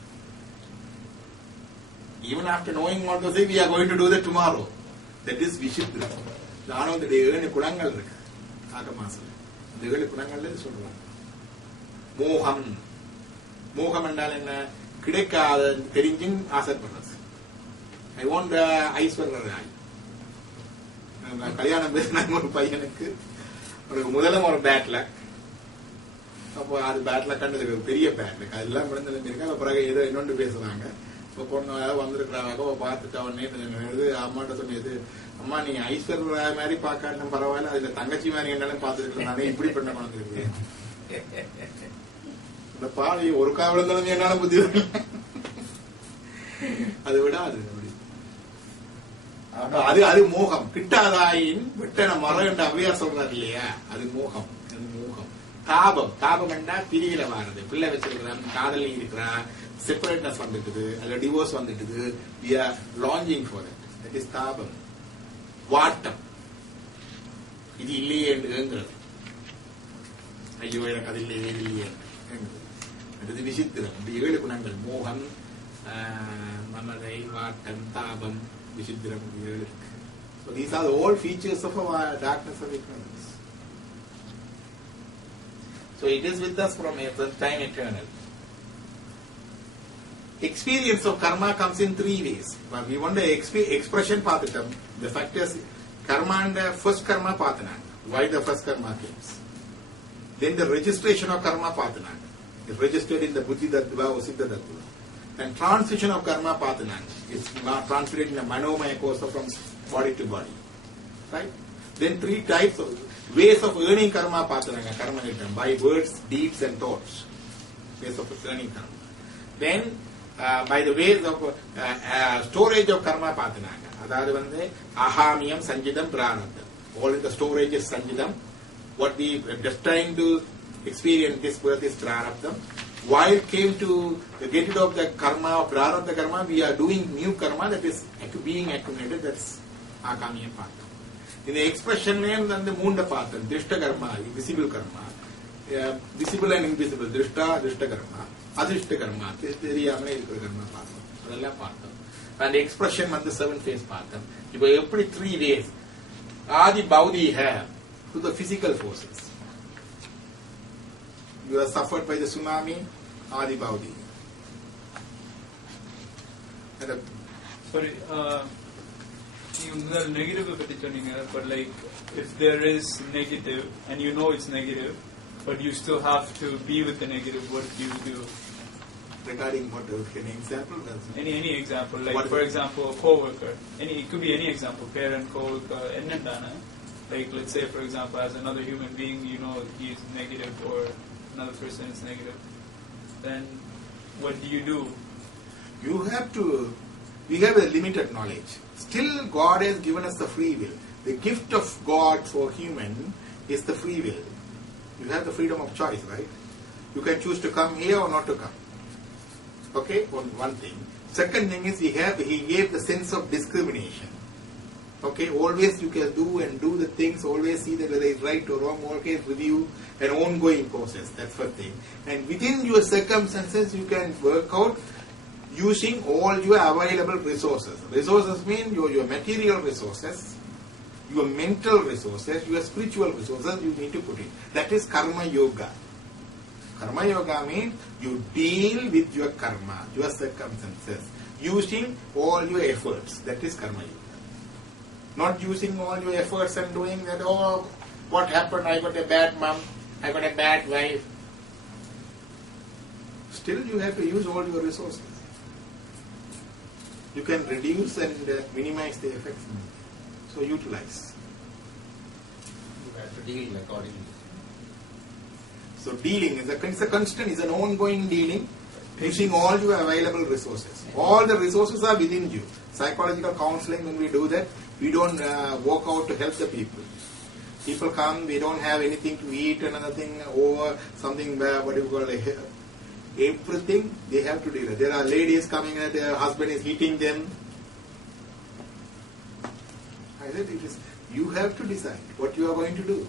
Even after knowing all those things, we are going to do that tomorrow. That is விசித்திரம். ஆனவத்துடைய 7 குணங்கள் இருக்கு ஆகமாசம். இந்த 7 குணங்கள்ல சொல்றாங்க. மோகம். மோகம் என்றால் என்ன? கிடைக்காத தெரிஞ்சும் ஆசைப்படுறது. I want ஐஸ்வர்யராய். கல்யாணம் பேசினாங்க ஒரு பையனுக்கு, அவனுக்கு முதல்ல ஒரு பேட் லக். அப்போ அது பேட் லக் கண்டது பெரிய பேட் லக். அதெல்லாம் முடிஞ்சிருக்கு. அப்புறம் ஏதோ இன்னொன்று பேசுறாங்க. இப்போ பொண்ணு வந்திருக்கிறாங்க, பார்த்துட்டு அவன் நேற்று அம்மாட்ட சொன்னது, அம்மா நீ ஐஸ்வர்யராய் மாதிரி பார்க்காட்டும் பரவாயில்ல, அதுல தங்கச்சி மாதிரி என்னாலும் பார்த்துட்டு இருந்தானே, இப்படி பண்ண குழந்தைருக்கு இந்த பாவி ஒரு காவலம் என்னால புத்தி அதை விட அது அது மோகம். கிட்டாதாயின் விட்டன மரம் என்று அவ்வையார் சொல்றாரு இல்லையா, அது மோகம். அது மோகம். தாபம். தாபம் என்றா பிரியில வாரது. பிள்ளை வச்சிருக்கிறான், காதலி இருக்கிறான், செப்பரேட்னஸ் வந்துட்டுது, அல்ல டிவோர்ஸ் வந்துட்டுது, we are longing for that. That is தாபம். வாட்டம். இது இல்லையே என்றுங்கிறது. ஐயோ எனக்கு அது இல்லையே இது இல்லையே. அது விசித்திரம். இந்த 7 குணங்கள் மோகம், மமதை, வாட்டம், தாபம், விசித்திரம், 7 இருக்கு. So these are all features of our darkness of ignorance. So it is with us from time eternal. Experience of karma comes in 3 ways. But we want the expression paathitam. The fact is karma and first karma paathananga. Why the first karma comes? Then the registration of karma paathananga. It's registered in the buddhi tattva or siddha tattva. And transition of karma pathananga. It's transferred in a manomaya course from body to body. Right? Then 3 types of ways of earning karma pathananga. Karma itam. By words, deeds and thoughts. Ways of earning karma. Then by the ways of storage of karma pathananga. Adhaadu vande ahamiyam sanjidam prarabdham. All in the storage is sanjidam. What we are just trying to experience this birth is prarabdham. While came to get rid of the karma of prarabdha karma, we are doing new karma that is being accumulated. That's akamiya patham. In the expression name, then the moonda patham, drishta karma, visible karma, visible and invisible, drishta karma, adrishta karma, theriyamane irukra karma patham. Adella patham. And the expression on the 7 phase patham. You have 3 ways. Adi baudhi hai to the physical forces. You are suffered by the tsunami, Adi Baudi. Sorry, you negative but like if there is negative and you know it's negative, but you still have to be with the negative, what do you do? Regarding what? Any example? Any example, like what for example, a co-worker. It could be any example, parent, co-worker, like let's say for example, as another human being, you know he is negative or another person is negative, then what do you do? We have a limited knowledge. Still God has given us the free will. The gift of God for human is the free will. You have the freedom of choice, right? You can choose to come here or not to come. Okay, one thing. Second thing is he gave the sense of discrimination. Okay, always you can do the things, always see that whether it's right or wrong, always review an ongoing process. That's first thing. And within your circumstances, you can work out using all your available resources. Resources mean your material resources, your mental resources, your spiritual resources you need to put in. That is karma yoga. Karma yoga means you deal with your karma, your circumstances, using all your efforts. That is karma yoga. Not using all your efforts and doing that, oh, what happened? I got a bad mom, I got a bad wife. Still you have to use all your resources. You can reduce and minimize the effects. So utilize. You have to deal accordingly. So dealing is a constant, is an ongoing dealing, using all your available resources. All the resources are within you. Psychological counseling, when we do that, we don't walk out to help the people. People come, we don't have anything to eat, another thing, or something, what do you call it? Everything they have to deal with. There are ladies coming and their husband is hitting them. I said, you have to decide what you are going to do.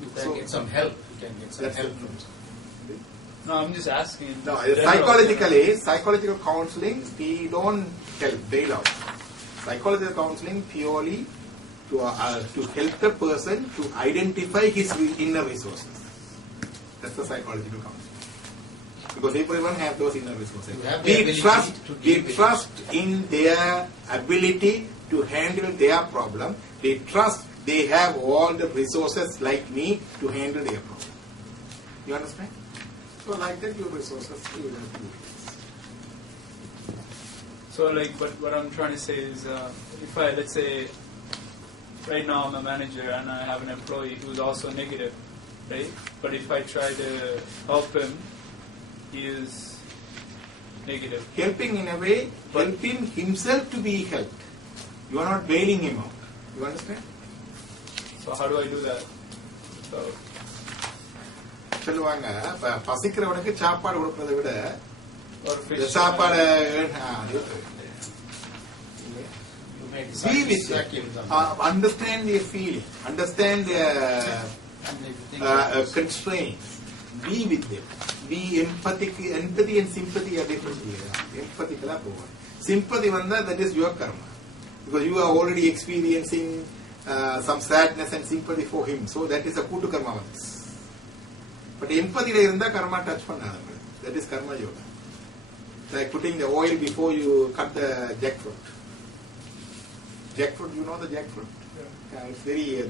You can get some help. You can get some help from somebody. No, I'm just asking. No, psychological counseling, we don't help, bail out. Psychological counseling purely to help the person to identify his inner resources. That's the psychological counseling. Because everyone have those inner resources. We trust in their ability to handle their problem. We trust they have all the resources like me to handle their problem. You understand? So like that, your resources you will have to use. So like, what I'm trying to say is, if I, let's say, right now I'm a manager and I have an employee who's also negative, right? But if I try to help him, he is negative. Helping in a way, helping himself to be helped. You are not bailing him out. You understand? So how do I do that? So சொல்லுவாங்க பசிக்கிறவனுக்கு சாப்பாடு கொடுப்பதை விட or fish. சாப்பாடு be with them. Understand their feeling, understand their constraints, be with them, be empathic. Empathy and sympathy are different here. Empathy sympathy that is your karma, because you are already experiencing some sadness and sympathy for him, so that is a kutu karma. But empathy irundha karma touch pannadanga, that is karma yoga. Like putting the oil before you cut the jackfruit. Jackfruit, you know the jackfruit? Yeah, it's very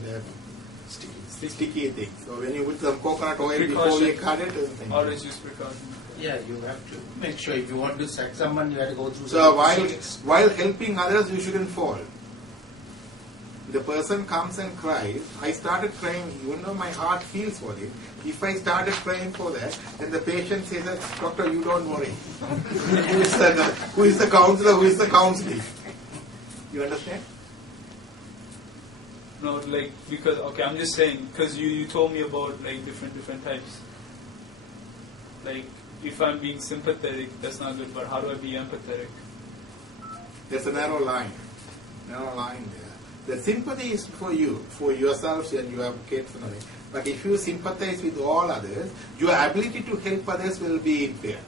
sticky thing. So when you put some coconut oil before you cut it, always use precaution. Yeah, you have to make sure if you want to sack someone, you have to go through. So while helping others, you shouldn't fall. The person comes and cries. I started crying, even though my heart feels for it. If I started crying for that, then the patient says that, doctor, you don't worry. Who is the counselor? Who is the counseling? You understand? No, like, because, okay, I'm just saying, because you told me about, like, different types. Like, if I'm being sympathetic, that's not good, but how do I be empathetic? There's a narrow line there. The sympathy is for you, for yourselves and your kids and all that. But if you sympathize with all others, your ability to help others will be impaired.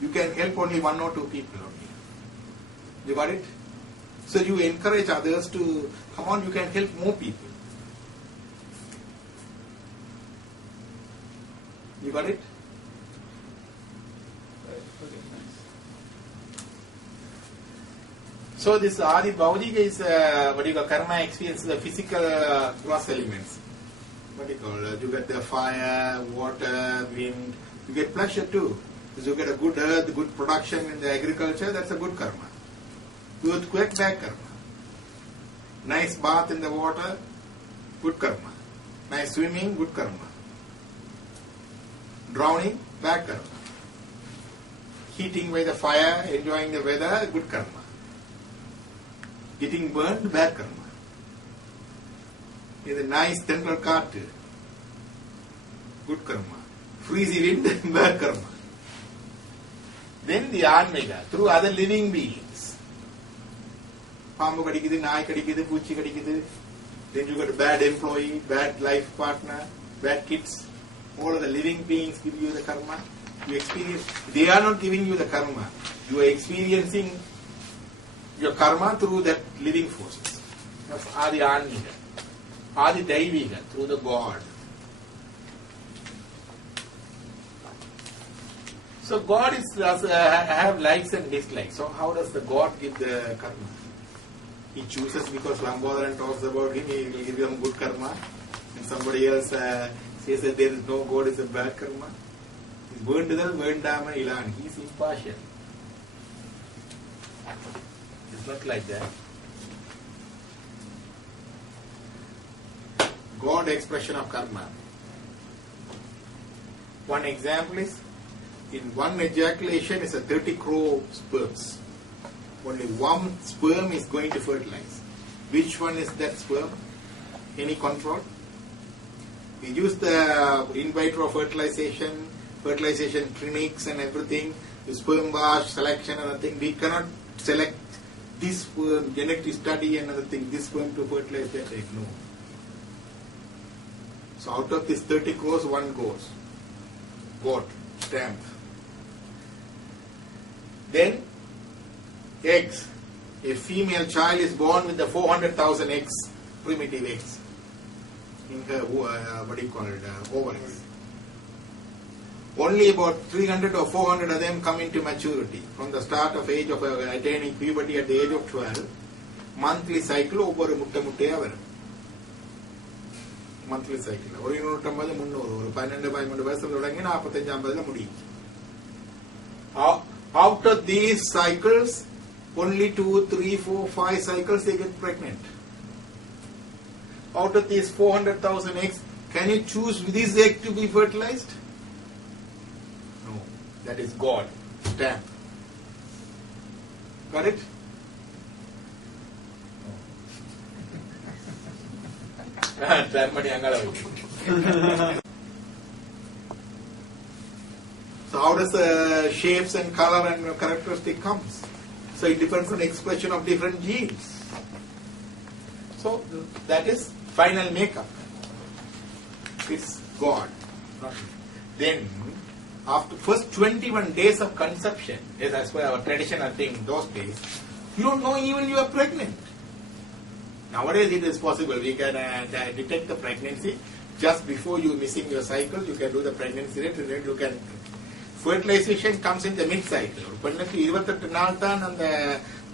You can help only one or two people only. You got it? So you encourage others to, come on, you can help more people. You got it? Okay, nice. So this Adi Bhaudika is what you call karma experience, the physical gross elements. What you call, you get the fire, water, wind, you get pleasure too. Because you get a good earth, good production in the agriculture, that's a good karma. Earthquake, bad karma. Nice bath in the water, good karma. Nice swimming, good karma. Drowning, bad karma. Heating by the fire, enjoying the weather, good karma. Getting burned, bad karma. In the nice tender cart, good karma. Freezy wind, bad karma. Then the Anmega, through other living beings. Pambu kadikide, naai kadikide, puchi kadikide. Then you got a bad employee, bad life partner, bad kids. All of the living beings give you the karma. You experience. They are not giving you the karma. You are experiencing your karma through that living forces. That's Adi Anmega. Adi Daivika, through the God. So God have likes and dislikes. So how does the God give the karma? He chooses because Lambodharan talks about him, he will give them good karma. And somebody else says that there is no God, is a bad karma. He is impartial. It's not like that. God expression of karma. One example is, in one ejaculation is a 30 crore sperms. Only one sperm is going to fertilize. Which one is that sperm? Any control? We use the in vitro fertilization clinics and everything, the sperm wash selection and other thing. We cannot select this sperm, genetic study and other thing, this sperm to fertilize that egg. No. So out of this 30 crores, one goes. God, stamp. Then eggs. A female child is born with the 400,000 eggs, primitive eggs, in her ovaries. Only about 300 or 400 of them come into maturity. From the start of age of attaining puberty at the age of 12, monthly cycle over முட்டையா வரும். Monthly cycle. ஒரு 250 300 ஒரு 12 வயசுல தொடங்கி 45 50ல முடியும். Out of these cycles, only 2, 3, 4, 5 cycles they get pregnant. Out of these 400,000 eggs, can you choose this egg to be fertilized? No. That is God. Stamp. Got it? So how does the shapes and color and characteristic comes? So it depends on expression of different genes. So that is final makeup. It's God. Then after first 21 days of conception, as per our traditional thing those days, you don't know even you are pregnant. Nowadays it is possible. We can detect the pregnancy just before you missing your cycle. You can do the pregnancy rate and then you can. Fertilization comes in the mid-cycle. பெண்ணுக்கு 28 நாள் தான் அந்த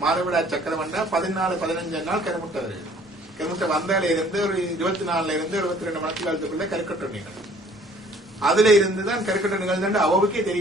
மாதவிடாய் சக்கரம் வந்தா 14-15 நாள் கருமுட்டை வருது. கருமுட்டை வந்தால இருந்து ஒரு 24 இருந்து 72 மணி நேரத்துக்குள்ள கருக்கட்டை நிகழும். அதுல இருந்து தான் கருக்கட்டை நிகழ்ந்தாண்டு அவளுக்கே தெரியும்.